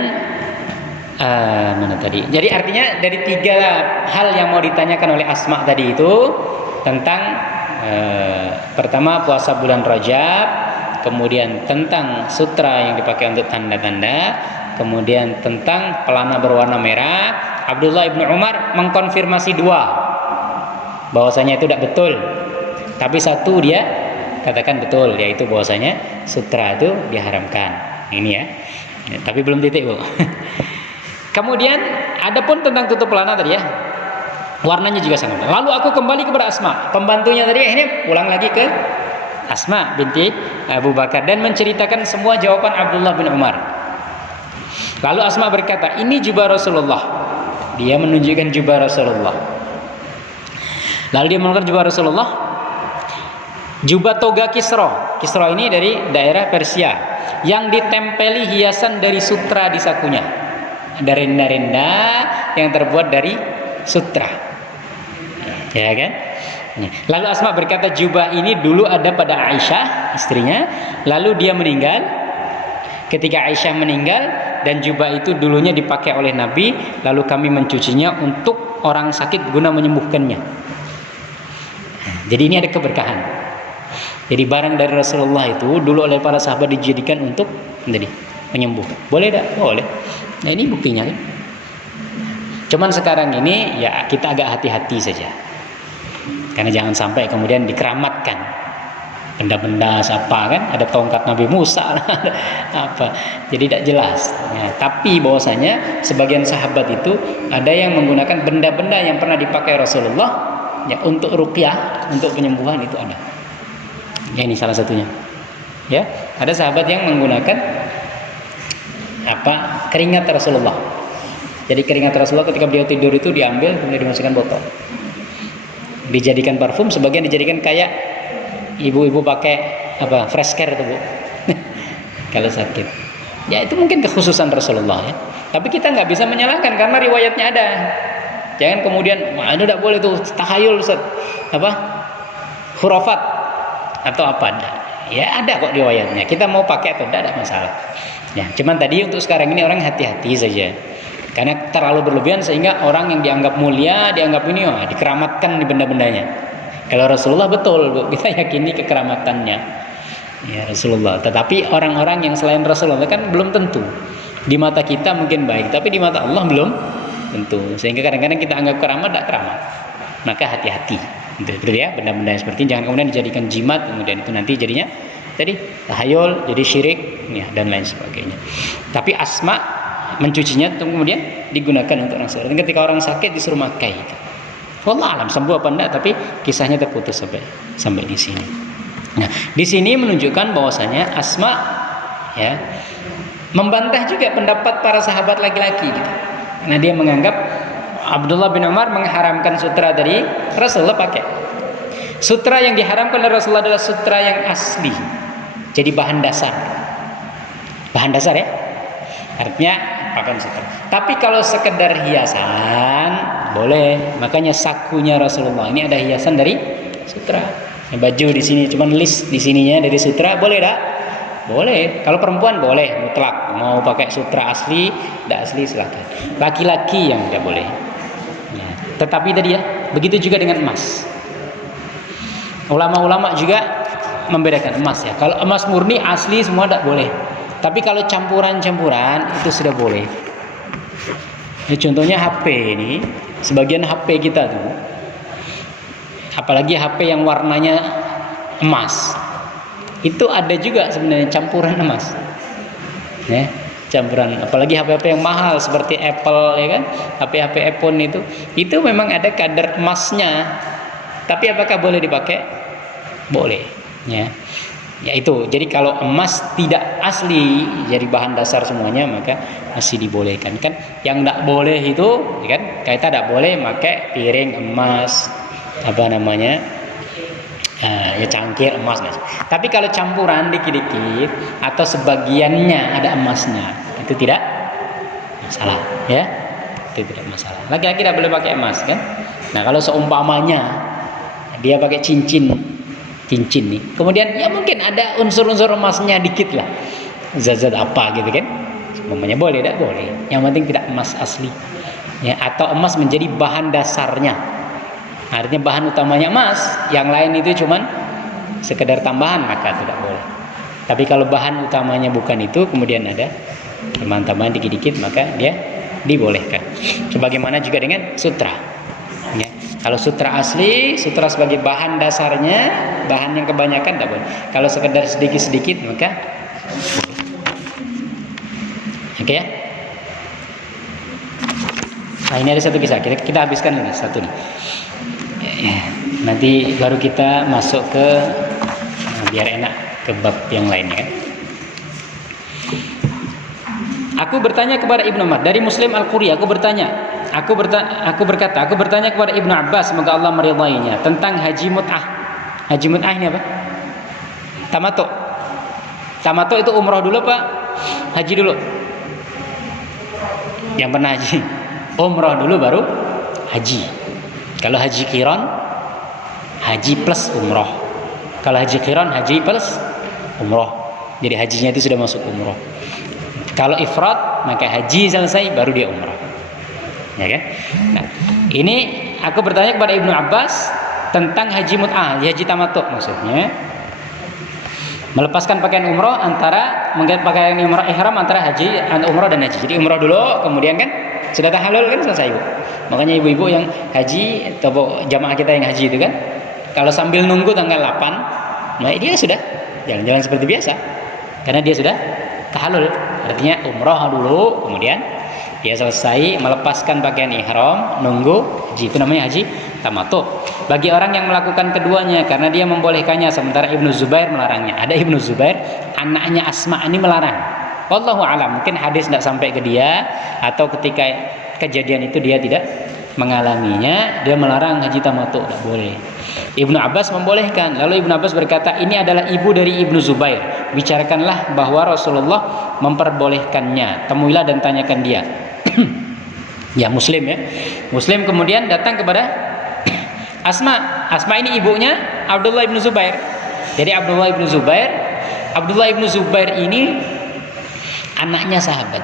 mana tadi? Jadi artinya dari 3 hal yang mau ditanyakan oleh Asma tadi itu tentang pertama puasa bulan Rajab, kemudian tentang sutra yang dipakai untuk tanda-tanda, kemudian tentang pelana berwarna merah. Abdullah bin Umar mengkonfirmasi 2 bahwasanya itu tidak betul, tapi 1 dia katakan betul, yaitu bahwasanya sutra itu diharamkan. Ini ya. Tapi belum titik, Bu. Kemudian adapun tentang tutup pelana tadi ya. Warnanya juga sangat. Lalu aku kembali kepada Asma, pembantunya tadi akhirnya pulang lagi ke Asma binti Abu Bakar dan menceritakan semua jawaban Abdullah bin Umar. Lalu Asma berkata, ini jubah Rasulullah. Dia menunjukkan jubah Rasulullah. Lalu dia menunjukkan jubah Rasulullah. Jubah toga Kisra. Kisra ini dari daerah Persia yang ditempeli hiasan dari sutra di sakunya. Ada renda-renda yang terbuat dari sutra. Ya kan? Lalu Asma berkata, jubah ini dulu ada pada Aisyah, istrinya. Lalu dia meninggal. Ketika Aisyah meninggal, dan jubah itu dulunya dipakai oleh Nabi, lalu kami mencucinya untuk orang sakit guna menyembuhkannya. Jadi ini ada keberkahan. Jadi barang dari Rasulullah itu dulu oleh para sahabat dijadikan untuk menjadi penyembuh. Boleh tak? Boleh. Nah ini buktinya kan. Cuman sekarang ini ya kita agak hati-hati saja. Karena jangan sampai kemudian dikeramatkan benda-benda apa kan, ada tongkat Nabi Musa apa, jadi tidak jelas ya, tapi bahwasanya sebagian sahabat itu ada yang menggunakan benda-benda yang pernah dipakai Rasulullah ya untuk ruqyah, untuk penyembuhan itu ada ya. Ini salah satunya ya, ada sahabat yang menggunakan keringat Rasulullah. Jadi keringat Rasulullah ketika beliau tidur itu diambil kemudian dimasukkan botol, dijadikan parfum, sebagian dijadikan kayak ibu-ibu pakai fresh care itu Bu kalau sakit ya, itu mungkin kekhususan Rasulullah ya. Tapi kita nggak bisa menyalahkan karena riwayatnya ada. Jangan kemudian itu tidak boleh tuh tahayul khurafat atau apa ya, ada kok riwayatnya, kita mau pakai atau tidak ada masalah ya. Cuman tadi untuk sekarang ini orang hati-hati saja karena terlalu berlebihan sehingga orang yang dianggap mulia, dianggap ini dikeramatkan di benda-bendanya. Kalau Rasulullah betul Bu, kita yakini kekeramatannya ya Rasulullah. Tetapi orang-orang yang selain Rasulullah kan belum tentu. Di mata kita mungkin baik, tapi di mata Allah belum tentu. Sehingga kadang-kadang kita anggap keramat, tidak keramat. Maka hati-hati. Itu ya, benda-benda yang seperti ini jangan kemudian dijadikan jimat, kemudian itu nanti jadinya tahayul, jadi syirik ya, dan lain sebagainya. Tapi Asma mencucinya kemudian digunakan untuk orang sakit. Ketika orang sakit disuruh pakai itu. Wallah alam sembuh apa enggak, tapi kisahnya terputus sampai di sini. Nah, di sini menunjukkan bahwasanya Asma ya membantah juga pendapat para sahabat laki-laki gitu. Nah, dia menganggap Abdullah bin Umar mengharamkan sutra dari Rasulullah pakai. Sutra yang diharamkan oleh Rasulullah adalah sutra yang asli. Jadi bahan dasar. Bahan dasar ya. Artinya pakai sutra. Tapi kalau sekedar hiasan boleh. Makanya sakunya Rasulullah ini ada hiasan dari sutra. Baju di sini cuman list di sininya dari sutra, boleh tak? Boleh. Kalau perempuan boleh mutlak. Mau pakai sutra asli, tidak asli silakan. Laki-laki yang tidak boleh. Ya. Tetapi tadi ya, begitu juga dengan emas. Ulama-ulama juga membedakan emas ya. Kalau emas murni asli semua tidak boleh. Tapi kalau campuran-campuran itu sudah boleh. Ini contohnya HP ini, sebagian HP kita tuh, apalagi HP yang warnanya emas, itu ada juga sebenarnya campuran emas. Ya, campuran. Apalagi HP-HP yang mahal seperti Apple ya kan, HP-HP iPhone itu memang ada kadar emasnya. Tapi apakah boleh dipakai? Boleh. Ya. Ya itu, jadi kalau emas tidak asli jadi bahan dasar semuanya maka masih dibolehkan kan. Yang tidak boleh itu kan, kita tidak boleh pakai piring emas ya cangkir emas. Tapi kalau campuran dikit-dikit atau sebagiannya ada emasnya itu tidak masalah ya, itu tidak masalah. Laki-laki tidak boleh pakai emas kan. Nah kalau seumpamanya dia pakai cincin nih, kemudian ya mungkin ada unsur-unsur emasnya dikit lah, zat-zat apa gitu kan, semuanya boleh, tidak boleh, yang penting tidak emas asli ya, atau emas menjadi bahan dasarnya, artinya bahan utamanya emas, yang lain itu cuman sekedar tambahan maka tidak boleh. Tapi kalau bahan utamanya bukan itu, kemudian ada tambahan-tambahan dikit-dikit maka dia dibolehkan. Sebagaimana juga dengan sutra ya. Kalau sutra asli, sutra sebagai bahan dasarnya, bahan yang kebanyakan tak boleh. Kalau sekedar sedikit-sedikit maka oke ya. Nah, ini ada satu kisah. Kita habiskan ini satu nih. Ya, nanti baru kita masuk ke biar enak ke bab yang lainnya kan. Aku bertanya kepada Ibnu Umar dari Muslim Al-Quri. Aku berkata, aku bertanya kepada Ibnu Abbas, semoga Allah meridainya, tentang haji mut'ah. Haji mut'ah ini apa? Tamattu. Tamattu itu umroh dulu Pak, haji dulu. Yang pernah haji, umroh dulu baru haji. Kalau haji qiran, haji plus umroh. Kalau haji qiran, haji plus umroh. Jadi hajinya itu sudah masuk umroh. Kalau ifrad, maka haji selesai baru dia umrah. Ya kan? Nah, ini aku bertanya kepada Ibnu Abbas tentang haji mut'ah, haji tamattu maksudnya. Melepaskan pakaian umroh antara pakaian umroh ihram antara haji, umroh dan haji. Jadi umroh dulu, kemudian kan sudah tahallul kan selesai, Bu. Makanya ibu-ibu yang haji atau jamaah kita yang haji itu kan, kalau sambil nunggu tanggal 8, nah dia sudah jalan-jalan seperti biasa. Karena dia sudah tahallul. Artinya umroh dulu, kemudian dia selesai melepaskan pakaian ihram, nunggu haji. Itu namanya haji tamattu. Bagi orang yang melakukan keduanya karena dia membolehkannya, sementara Ibnu Zubair melarangnya. Ada Ibnu Zubair, anaknya Asma ini melarang. Wallahu a'lam, mungkin hadis tidak sampai ke dia, atau ketika kejadian itu dia tidak mengalaminya, dia melarang haji tamattu, tidak boleh. Ibnu Abbas membolehkan. Lalu Ibnu Abbas berkata, ini adalah ibu dari Ibnu Zubair. Bicarakanlah bahwa Rasulullah memperbolehkannya. Temuilah dan tanyakan dia. Ya, Muslim ya. Muslim kemudian datang kepada Asma. Asma ini ibunya Abdullah ibnu Zubair. Jadi Abdullah ibnu Zubair ini anaknya sahabat.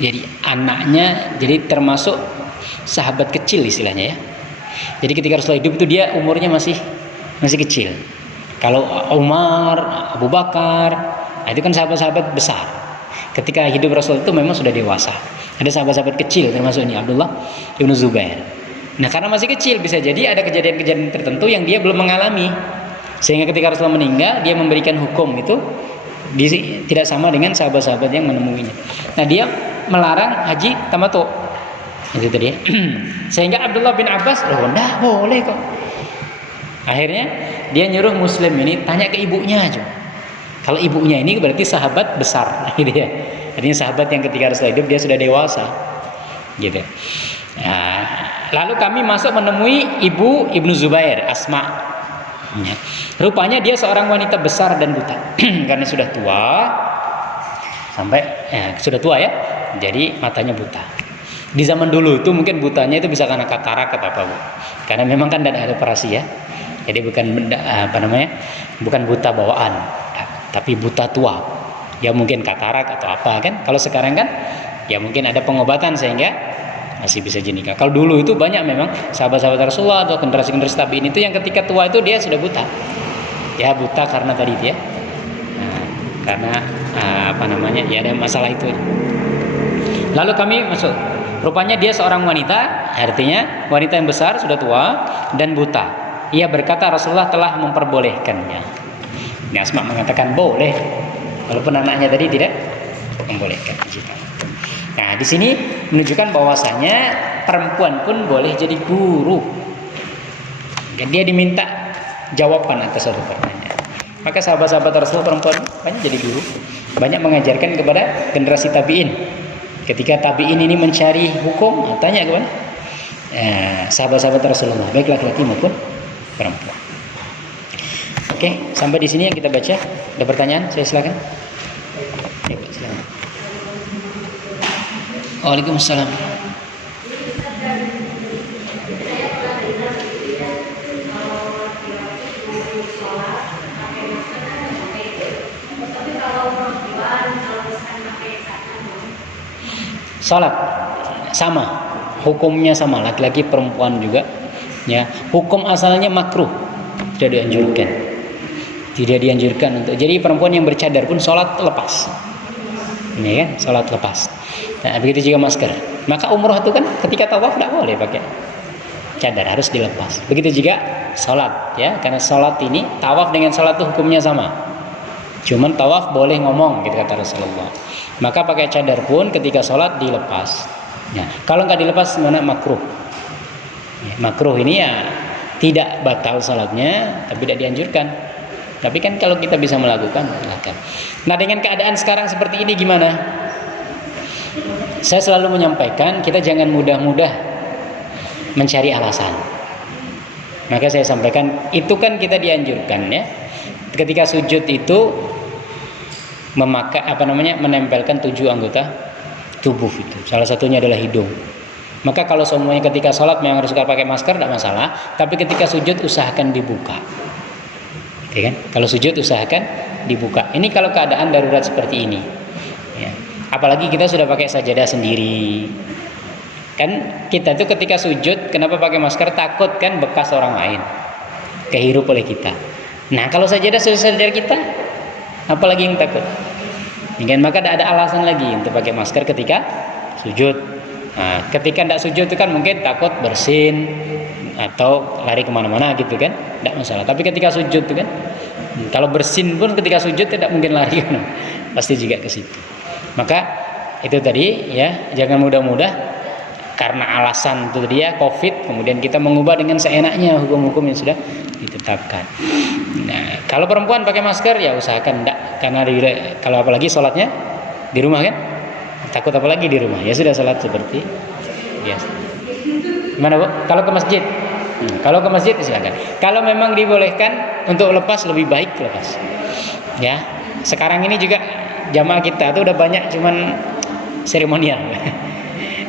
Jadi anaknya, jadi termasuk sahabat kecil istilahnya ya. Jadi ketika Rasulullah hidup itu dia umurnya masih kecil. Kalau Umar, Abu Bakar, nah itu kan sahabat-sahabat besar. Ketika hidup Rasul itu memang sudah dewasa. Ada sahabat-sahabat kecil termasuk ini Abdullah ibnu Zubair. Nah, karena masih kecil bisa jadi ada kejadian-kejadian tertentu yang dia belum mengalami. Sehingga ketika Rasulullah meninggal, dia memberikan hukum itu tidak sama dengan sahabat-sahabat yang menemuinya. Nah, dia melarang haji tamattu. Itu tadi. Sehingga Abdullah bin Abbas, enggak boleh kok. Akhirnya dia nyuruh Muslim ini tanya ke ibunya aja. Kalau ibunya ini berarti sahabat besar, gitu ya. Artinya sahabat yang ketika Rasulullah hidup dia sudah dewasa, gitu. Nah, lalu kami masuk menemui ibu Ibnu Zubair, Asma. Ya. Rupanya dia seorang wanita besar dan buta, karena sudah tua, sudah tua ya. Jadi matanya buta. Di zaman dulu itu mungkin butanya itu bisa karena katarak atau apa, Bu. Karena memang kan tidak ada operasi ya. Jadi bukan buta bawaan, tapi buta tua. Ya mungkin katarak atau apa kan. Kalau sekarang kan ya mungkin ada pengobatan sehingga masih bisa jenika. Kalau dulu itu banyak memang sahabat-sahabat Rasulullah atau generasi-generasi tabi'in itu yang ketika tua itu dia sudah buta. Ya buta karena tadi itu ya. Karena ya ada masalah itu. Lalu kami masuk. Rupanya dia seorang wanita, artinya wanita yang besar, sudah tua dan buta. Ia berkata Rasulullah telah memperbolehkannya. Ini Asma mengatakan boleh, walaupun anaknya tadi tidak membolehkan. Nah, di sini menunjukkan bahwasanya perempuan pun boleh jadi guru. Dan dia diminta jawaban atas suatu pertanyaan. Maka sahabat-sahabat Rasulullah perempuan banyak jadi guru, banyak mengajarkan kepada generasi tabi'in. Ketika tabi'in ini mencari hukum, tanya kepada sahabat-sahabat Rasulullah, baik laki-laki maupun perempuan. Oke, sampai di sini yang kita baca. Ada pertanyaan? Saya silakan. Ya, silakan. Waalaikumsalam. Salat sama, hukumnya sama, laki-laki perempuan juga ya. Hukum asalnya makruh, tidak dianjurkan untuk. Jadi perempuan yang bercadar pun salat lepas. Ini kan, salat lepas. Nah, begitu juga masker. Maka umroh itu kan ketika tawaf tidak boleh pakai cadar, harus dilepas. Begitu juga salat ya, karena salat ini tawaf dengan salat itu hukumnya sama. Cuman tawaf boleh ngomong gitu kata Rasulullah. Maka pakai cadar pun ketika sholat dilepas. Nah, kalau nggak dilepas mana makruh. Ya, makruh ini ya tidak batal salatnya, tapi tidak dianjurkan. Tapi kan kalau kita bisa melakukan, silakan. Nah, dengan keadaan sekarang seperti ini gimana? Saya selalu menyampaikan kita jangan mudah-mudah mencari alasan. Maka saya sampaikan itu kan kita dianjurkan ya. Ketika sujud itu memakai menempelkan 7 anggota tubuh itu. Salah satunya adalah hidung. Maka kalau semuanya ketika sholat memang harus pakai masker tidak masalah, tapi ketika sujud usahakan dibuka. Ya kan? Kalau sujud usahakan dibuka. Ini kalau keadaan darurat seperti ini. Ya. Apalagi kita sudah pakai sajadah sendiri. Kan kita tuh ketika sujud kenapa pakai masker? Takut kan bekas orang lain kehirup oleh kita. Nah, kalau sajadah sajadah kita, apalagi yang takut? Ya kan? Maka tidak ada alasan lagi untuk pakai masker ketika sujud. Nah, ketika tidak sujud itu kan mungkin takut bersin atau lari kemana-mana gitu kan, tidak masalah. Tapi ketika sujud itu kan, kalau bersin pun ketika sujud tidak mungkin lari kan, pasti juga ke situ. Maka itu tadi ya, jangan mudah-mudah karena alasan itu dia COVID, kemudian kita mengubah dengan seenaknya hukum-hukum yang sudah ditetapkan. Nah, kalau perempuan pakai masker ya usahakan tidak, karena kalau apalagi sholatnya di rumah kan. Takut apalagi di rumah, ya sudah salat seperti biasa. Gimana Bu? Kalau ke masjid? Kalau ke masjid silakan. Kalau memang dibolehkan untuk lepas lebih baik lepas. Ya. Sekarang ini juga jamaah kita tuh udah banyak cuman seremonial.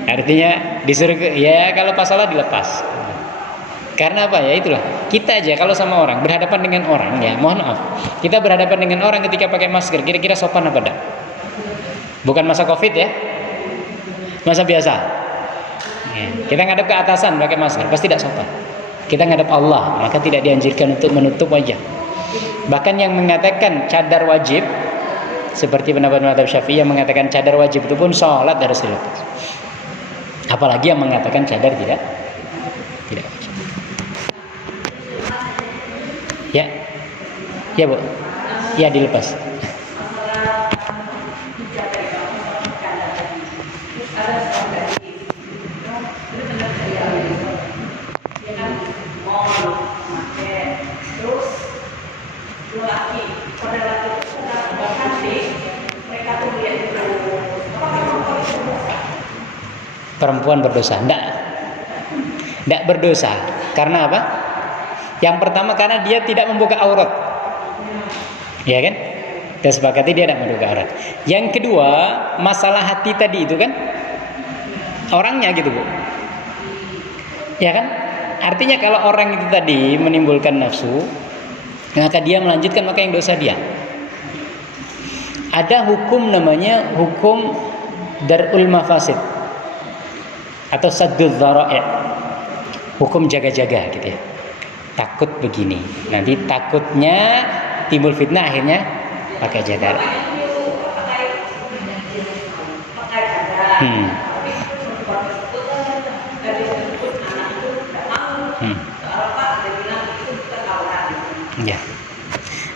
Artinya disuruh ya kalau pas salat dilepas. Karena apa ya itulah. Kita aja kalau sama orang berhadapan dengan orang ya, mohon maaf. Kita berhadapan dengan orang ketika pakai masker, kira-kira sopan apa enggak? Bukan masa COVID ya, masa biasa. Ya. Kita ngadap ke atasan pakai masker, pasti tidak sopan. Kita ngadap Allah, maka tidak dianjurkan untuk menutup wajah. Bahkan yang mengatakan cadar wajib, seperti pendapat mazhab Syafi'i yang mengatakan cadar wajib itu pun sholat harus dilepas. Apalagi yang mengatakan cadar tidak wajib. Ya Bu, ya dilepas. Perempuan berdosa? Tidak berdosa. Karena apa? Yang pertama karena dia tidak membuka aurat. Ya kan? Kita sepakati dia tidak membuka aurat. Yang kedua, masalah hati tadi itu kan orangnya gitu Bu. Ya kan? Artinya kalau orang itu tadi menimbulkan nafsu, maka dia melanjutkan, maka yang dosa dia. Ada hukum namanya hukum darul mafasid atau saddul dzara'i, hukum jaga-jaga gitu ya. Takut begini, nanti takutnya timbul fitnah, akhirnya pakai cadar. Ya.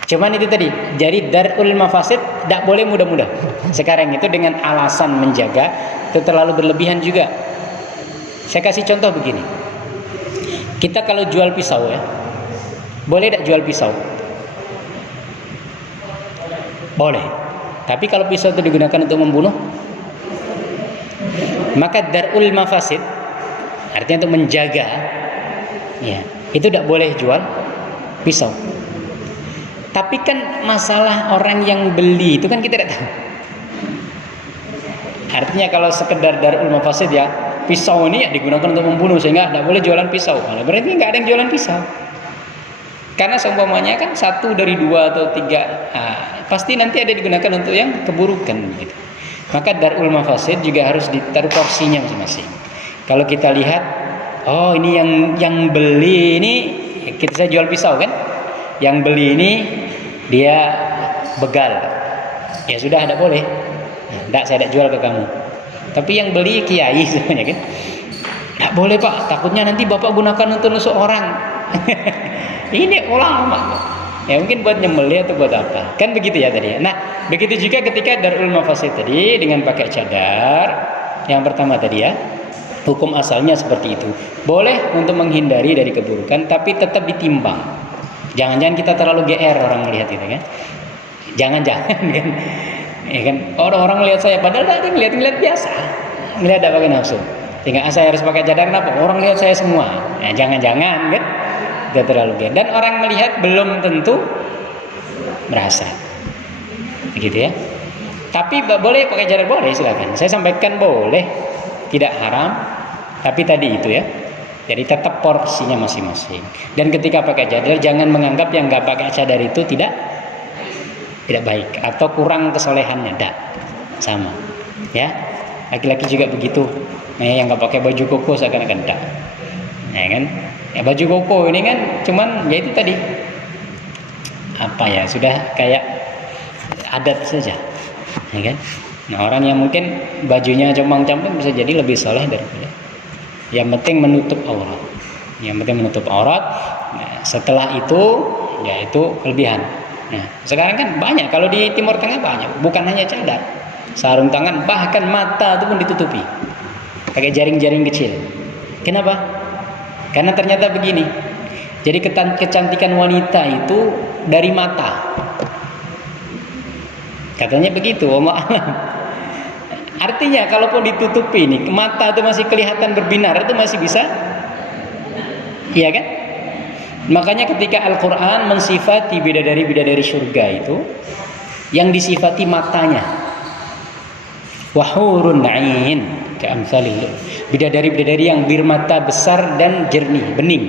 Cuman itu tadi, jadi darul mafasid tidak boleh mudah-mudah. Sekarang itu dengan alasan menjaga itu terlalu berlebihan juga. Saya kasih contoh begini. Kita kalau jual pisau ya, boleh tidak jual pisau? Boleh. Tapi kalau pisau itu digunakan untuk membunuh, maka darul mafasid, artinya untuk menjaga, ya, itu tidak boleh jual pisau. Tapi kan masalah orang yang beli itu kan kita tidak tahu. Artinya kalau sekedar darul mafasid ya, pisau ini ya digunakan untuk membunuh sehingga tidak boleh jualan pisau. Nah, berarti nggak ada yang jualan pisau. Karena seumpamanya kan 1 dari 2 atau 3, pasti nanti ada digunakan untuk yang keburukan gitu. Maka darul mafasid juga harus ditaruh porsinya masing-masing. Kalau kita lihat, oh ini yang beli ini, saya jual pisau kan, yang beli ini dia begal, ya sudah tidak boleh. Tidak, saya tidak jual ke kamu. Tapi yang beli kiai semuanya kan, tidak boleh Pak, takutnya nanti Bapak gunakan untuk nusuk orang. Ini ulama. Ya mungkin buat nyembelih atau buat apa. Kan begitu ya tadi. Nah, begitu juga ketika darul mafasid tadi dengan pakai cadar, yang pertama tadi ya, hukum asalnya seperti itu. Boleh untuk menghindari dari keburukan, tapi tetap ditimbang. Jangan-jangan kita terlalu GR orang melihat itu kan. Jangan-jangan kan. Ya kan, orang-orang lihat saya padahal tadi ngeliat biasa. Ngelihat tidak pakai nafsu. Tinggal saya harus pakai cadar kenapa? Orang lihat saya semua. Nah, jangan-jangan kan. Tidak terlalu GR. Dan orang melihat belum tentu merasa. Begitu ya. Tapi boleh pakai cadar, boleh, silakan. Saya sampaikan boleh, tidak haram. Tapi tadi itu ya. Jadi tetap porsinya masing-masing. Dan ketika pakai cadar, jangan menganggap yang nggak pakai cadar itu tidak baik atau kurang kesolehannya. Tidak, sama. Ya, laki-laki juga begitu. Yang nggak pakai baju koko seakan-akan tidak. Ya kan? Ya, baju koko ini kan cuman ya itu tadi. Apa ya? Sudah kayak adat saja. Ya kan? Nah, orang yang mungkin bajunya compang-camping bisa jadi lebih soleh daripada. Yang penting menutup aurat. Nah, setelah itu ya itu kelebihan. Nah, sekarang kan banyak, kalau di Timur Tengah banyak, bukan hanya cadar, sarung tangan, bahkan mata itu pun ditutupi pakai jaring-jaring kecil. Kenapa? Karena ternyata begini. Jadi kecantikan wanita itu dari mata. Katanya begitu, Allah alam. Artinya kalaupun ditutupi nih, mata itu masih kelihatan berbinar, itu masih bisa. Iya kan? Makanya ketika Al-Quran mensifati bidadari-bidadari surga itu, yang disifati matanya. Wahurun na'in ka'amsalil. Bidadari-bidadari yang bermata besar dan jernih, bening.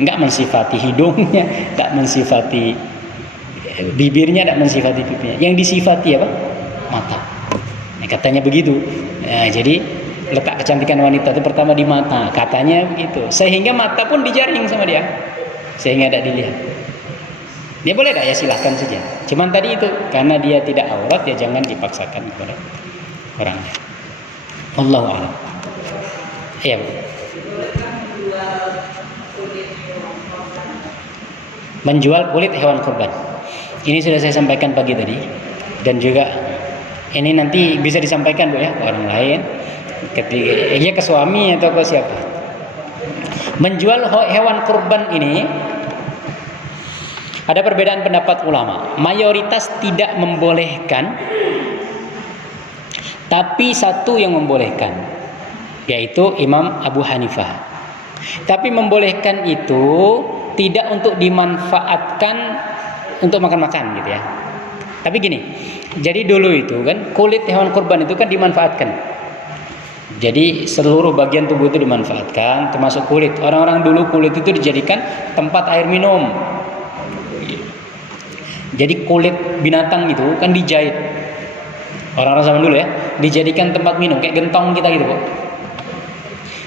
Enggak mensifati hidungnya, enggak mensifati bibirnya, enggak mensifati pipinya. Yang disifati apa? Mata. Nah, katanya begitu. Nah, jadi letak kecantikan wanita itu pertama di mata, katanya begitu. Sehingga mata pun dijaring sama dia, sehingga tidak dilihat. Dia boleh tidak? Ya silahkan saja. Cuman tadi itu karena dia tidak aurat ya jangan dipaksakan kepada orang. Wallahu a'lam. Iya. Menjual kulit hewan kurban. Ini sudah saya sampaikan pagi tadi dan juga ini nanti bisa disampaikan Bu ya ke orang lain, ketika ke suami atau ke siapa. Menjual hewan kurban ini ada perbedaan pendapat ulama. Mayoritas tidak membolehkan, tapi satu yang membolehkan, yaitu Imam Abu Hanifah. Tapi membolehkan itu tidak untuk dimanfaatkan untuk makan-makan gitu ya. Tapi gini, jadi dulu itu kan kulit hewan kurban itu kan dimanfaatkan. Jadi seluruh bagian tubuh itu dimanfaatkan, termasuk kulit. Orang-orang dulu kulit itu dijadikan tempat air minum. Jadi kulit binatang itu kan dijahit. Orang-orang zaman dulu ya, dijadikan tempat minum kayak gentong kita gitu, kok.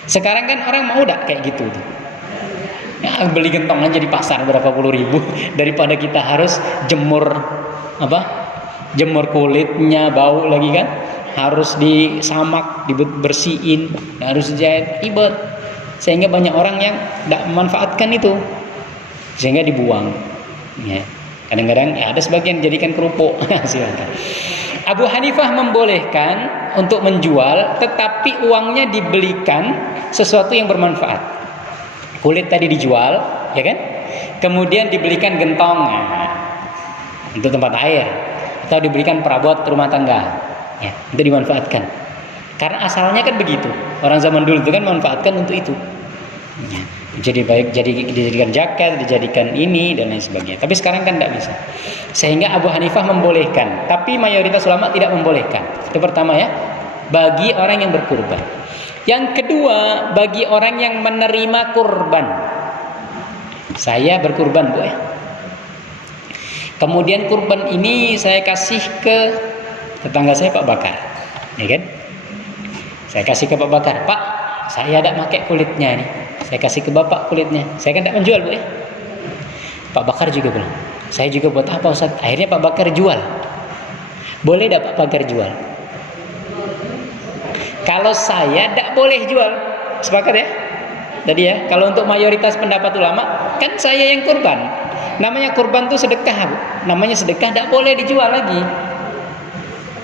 Sekarang kan orang mau udah kayak gitu. Ya, beli gentong aja di pasar berapa puluh ribu daripada kita harus jemur kulitnya, bau lagi kan, harus disamak, dibersihin, harus dijahit, ribet. Sehingga banyak orang yang tidak memanfaatkan itu, sehingga dibuang ya. Kadang-kadang ya ada sebagian jadikan kerupuk. Silakan. Abu Hanifah membolehkan untuk menjual, tetapi uangnya dibelikan sesuatu yang bermanfaat. Kulit tadi dijual, ya kan? Kemudian dibelikan gentong untuk tempat air, atau diberikan perabot rumah tangga, ya, untuk dimanfaatkan. Karena asalnya kan begitu. Orang zaman dulu itu kan memanfaatkan untuk itu. Ya. Jadi baik dijadikan jaket, dijadikan ini dan lain sebagainya. Tapi sekarang kan tidak bisa. Sehingga Abu Hanifah membolehkan, tapi mayoritas ulama tidak membolehkan. Itu pertama ya, bagi orang yang berkurban. Yang kedua, bagi orang yang menerima kurban. Saya berkurban, Bu ya. Kemudian kurban ini saya kasih ke tetangga saya Pak Bakar, ya kan? Saya kasih ke Pak Bakar, Pak, saya tidak pakai kulitnya ini. Saya kasih ke Bapak kulitnya. Saya kan tidak menjual, Bu ya. Pak Bakar juga bilang, saya juga buat apa Ustaz? Akhirnya Pak Bakar jual. Boleh tidak Pak Bakar jual? Kalau saya tidak boleh jual. Sepakat ya? Tadi ya, kalau untuk mayoritas pendapat ulama, kan saya yang kurban. Namanya kurban itu sedekah, Bu. Namanya sedekah, tidak boleh dijual lagi.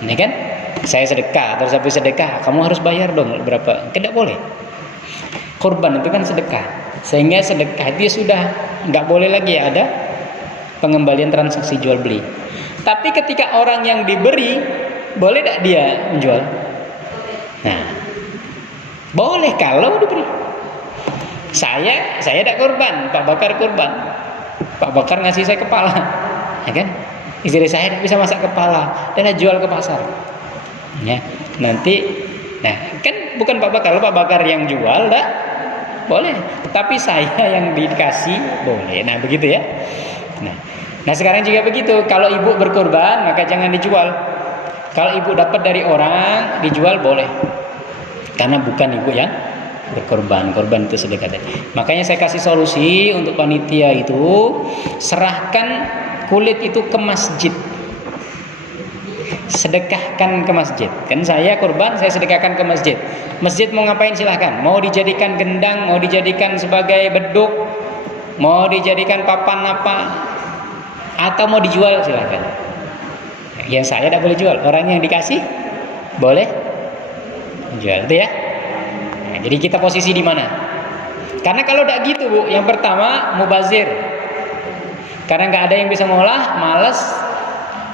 Ini kan? saya sedekah, terus habis sedekah kamu harus bayar dong berapa? Tidak boleh. Kurban itu kan sedekah, sehingga sedekah itu sudah nggak boleh lagi ada pengembalian transaksi jual beli. Tapi ketika orang yang diberi, boleh tidak dia menjual? Nah, boleh kalau diberi. Saya tidak kurban, Pak Bakar kurban. Pak Bakar ngasih saya kepala, ya kan? Istri saya tidak bisa masak kepala, dan jual ke pasar. Ya, nanti, nah kan bukan Pak Bakar, Pak Bakar yang jual, dah boleh. Tapi saya yang dikasih boleh. Nah begitu ya. Nah sekarang juga begitu. Kalau ibu berkorban maka jangan dijual. Kalau ibu dapat dari orang dijual boleh, karena bukan ibu yang berkorban. Korban itu sedekah. Makanya saya kasih solusi untuk panitia itu, serahkan kulit itu ke masjid, sedekahkan ke masjid. Kan saya kurban, saya sedekahkan ke masjid. Masjid mau ngapain silahkan. Mau dijadikan gendang, mau dijadikan sebagai beduk, mau dijadikan papan apa, atau mau dijual silahkan. Yang saya tidak boleh jual, orang yang dikasih boleh jual, itu ya. Nah, jadi kita posisi di mana? Karena kalau tidak gitu Bu, yang pertama mubazir, karena nggak ada yang bisa ngolah, malas,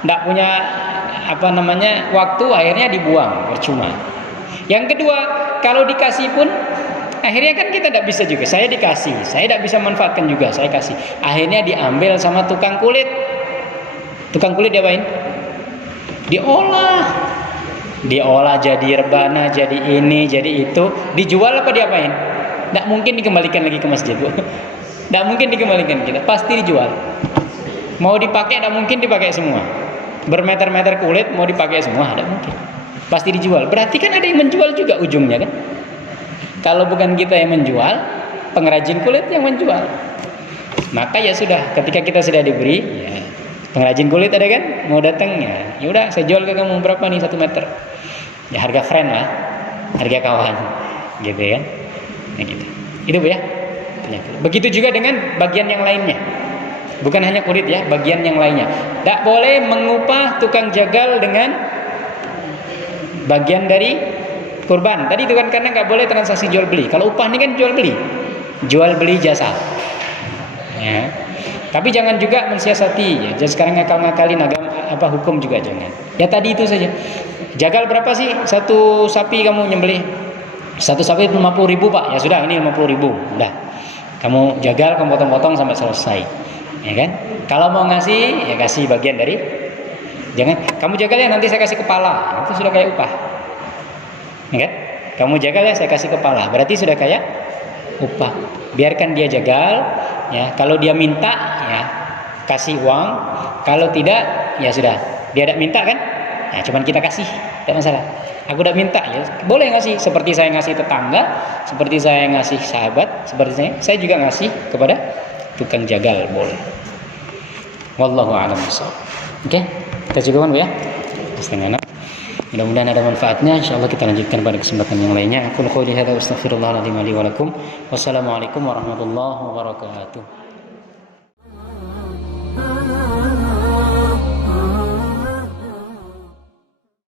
tidak punya waktu, akhirnya dibuang percuma. Yang kedua, kalau dikasih pun akhirnya kan kita tidak bisa juga. Saya dikasih, saya tidak bisa manfaatkan juga, saya kasih, akhirnya diambil sama tukang kulit. Tukang kulit diapain? Diolah jadi rebana, jadi ini, jadi itu, dijual apa diapain? Tidak mungkin dikembalikan lagi ke masjid Bu. Tidak mungkin dikembalikan kita, pasti dijual. Mau dipakai tidak mungkin dipakai semua. Bermeter-meter kulit mau dipakai semua, tidak mungkin. Pasti dijual. Berarti kan ada yang menjual juga ujungnya kan? Kalau bukan kita yang menjual, pengrajin kulit yang menjual. Maka ya sudah, ketika kita sudah diberi, ya, pengrajin kulit ada kan? Mau datang ya, udah saya jual ke kamu berapa nih 1 meter? Ya harga friend lah, harga kawan, gitu kan? Nah, gitu. Itu Bu ya. Begitu juga dengan bagian yang lainnya. Bukan hanya kulit ya, bagian yang lainnya. Tak boleh mengupah tukang jagal dengan bagian dari kurban. Tadi itu kan karena nggak boleh transaksi jual beli. Kalau upah ini kan jual beli jasa. Ya. Tapi jangan juga mensiasati. Ya. Sekarang ngakal-ngakalin hukum juga jangan. Ya tadi itu saja. Jagal berapa sih satu sapi kamu nyembelih? Satu sapi 50.000 Pak. Ya sudah, ini 50.000. Udah. Kamu jagal, kamu potong-potong sampai selesai. Ya kan? Kalau mau ngasih, ya kasih bagian dari. Jangan kamu jagal ya nanti saya kasih kepala. Itu sudah kayak upah. Ya kan? Kamu jagal ya saya kasih kepala. Berarti sudah kayak upah. Biarkan dia jagal, ya. Kalau dia minta, ya kasih uang. Kalau tidak, ya sudah. Dia tidak minta kan? Ya cuman kita kasih, tidak masalah. Aku tidak minta, ya boleh ngasih. Seperti saya ngasih tetangga, seperti saya ngasih sahabat, seperti saya juga ngasih kepada tukang jagal, boleh. Wallahu a'lam bishawab. Oke, kita cukupkan Bu ya. Setengah 6. Mudah-mudahan ada manfaatnya. Insyaallah kita lanjutkan pada kesempatan yang lainnya. Aku qouli hadza wa astaghfirullahaladzim li wa lakum. Wassalamualaikum warahmatullahi wabarakatuh.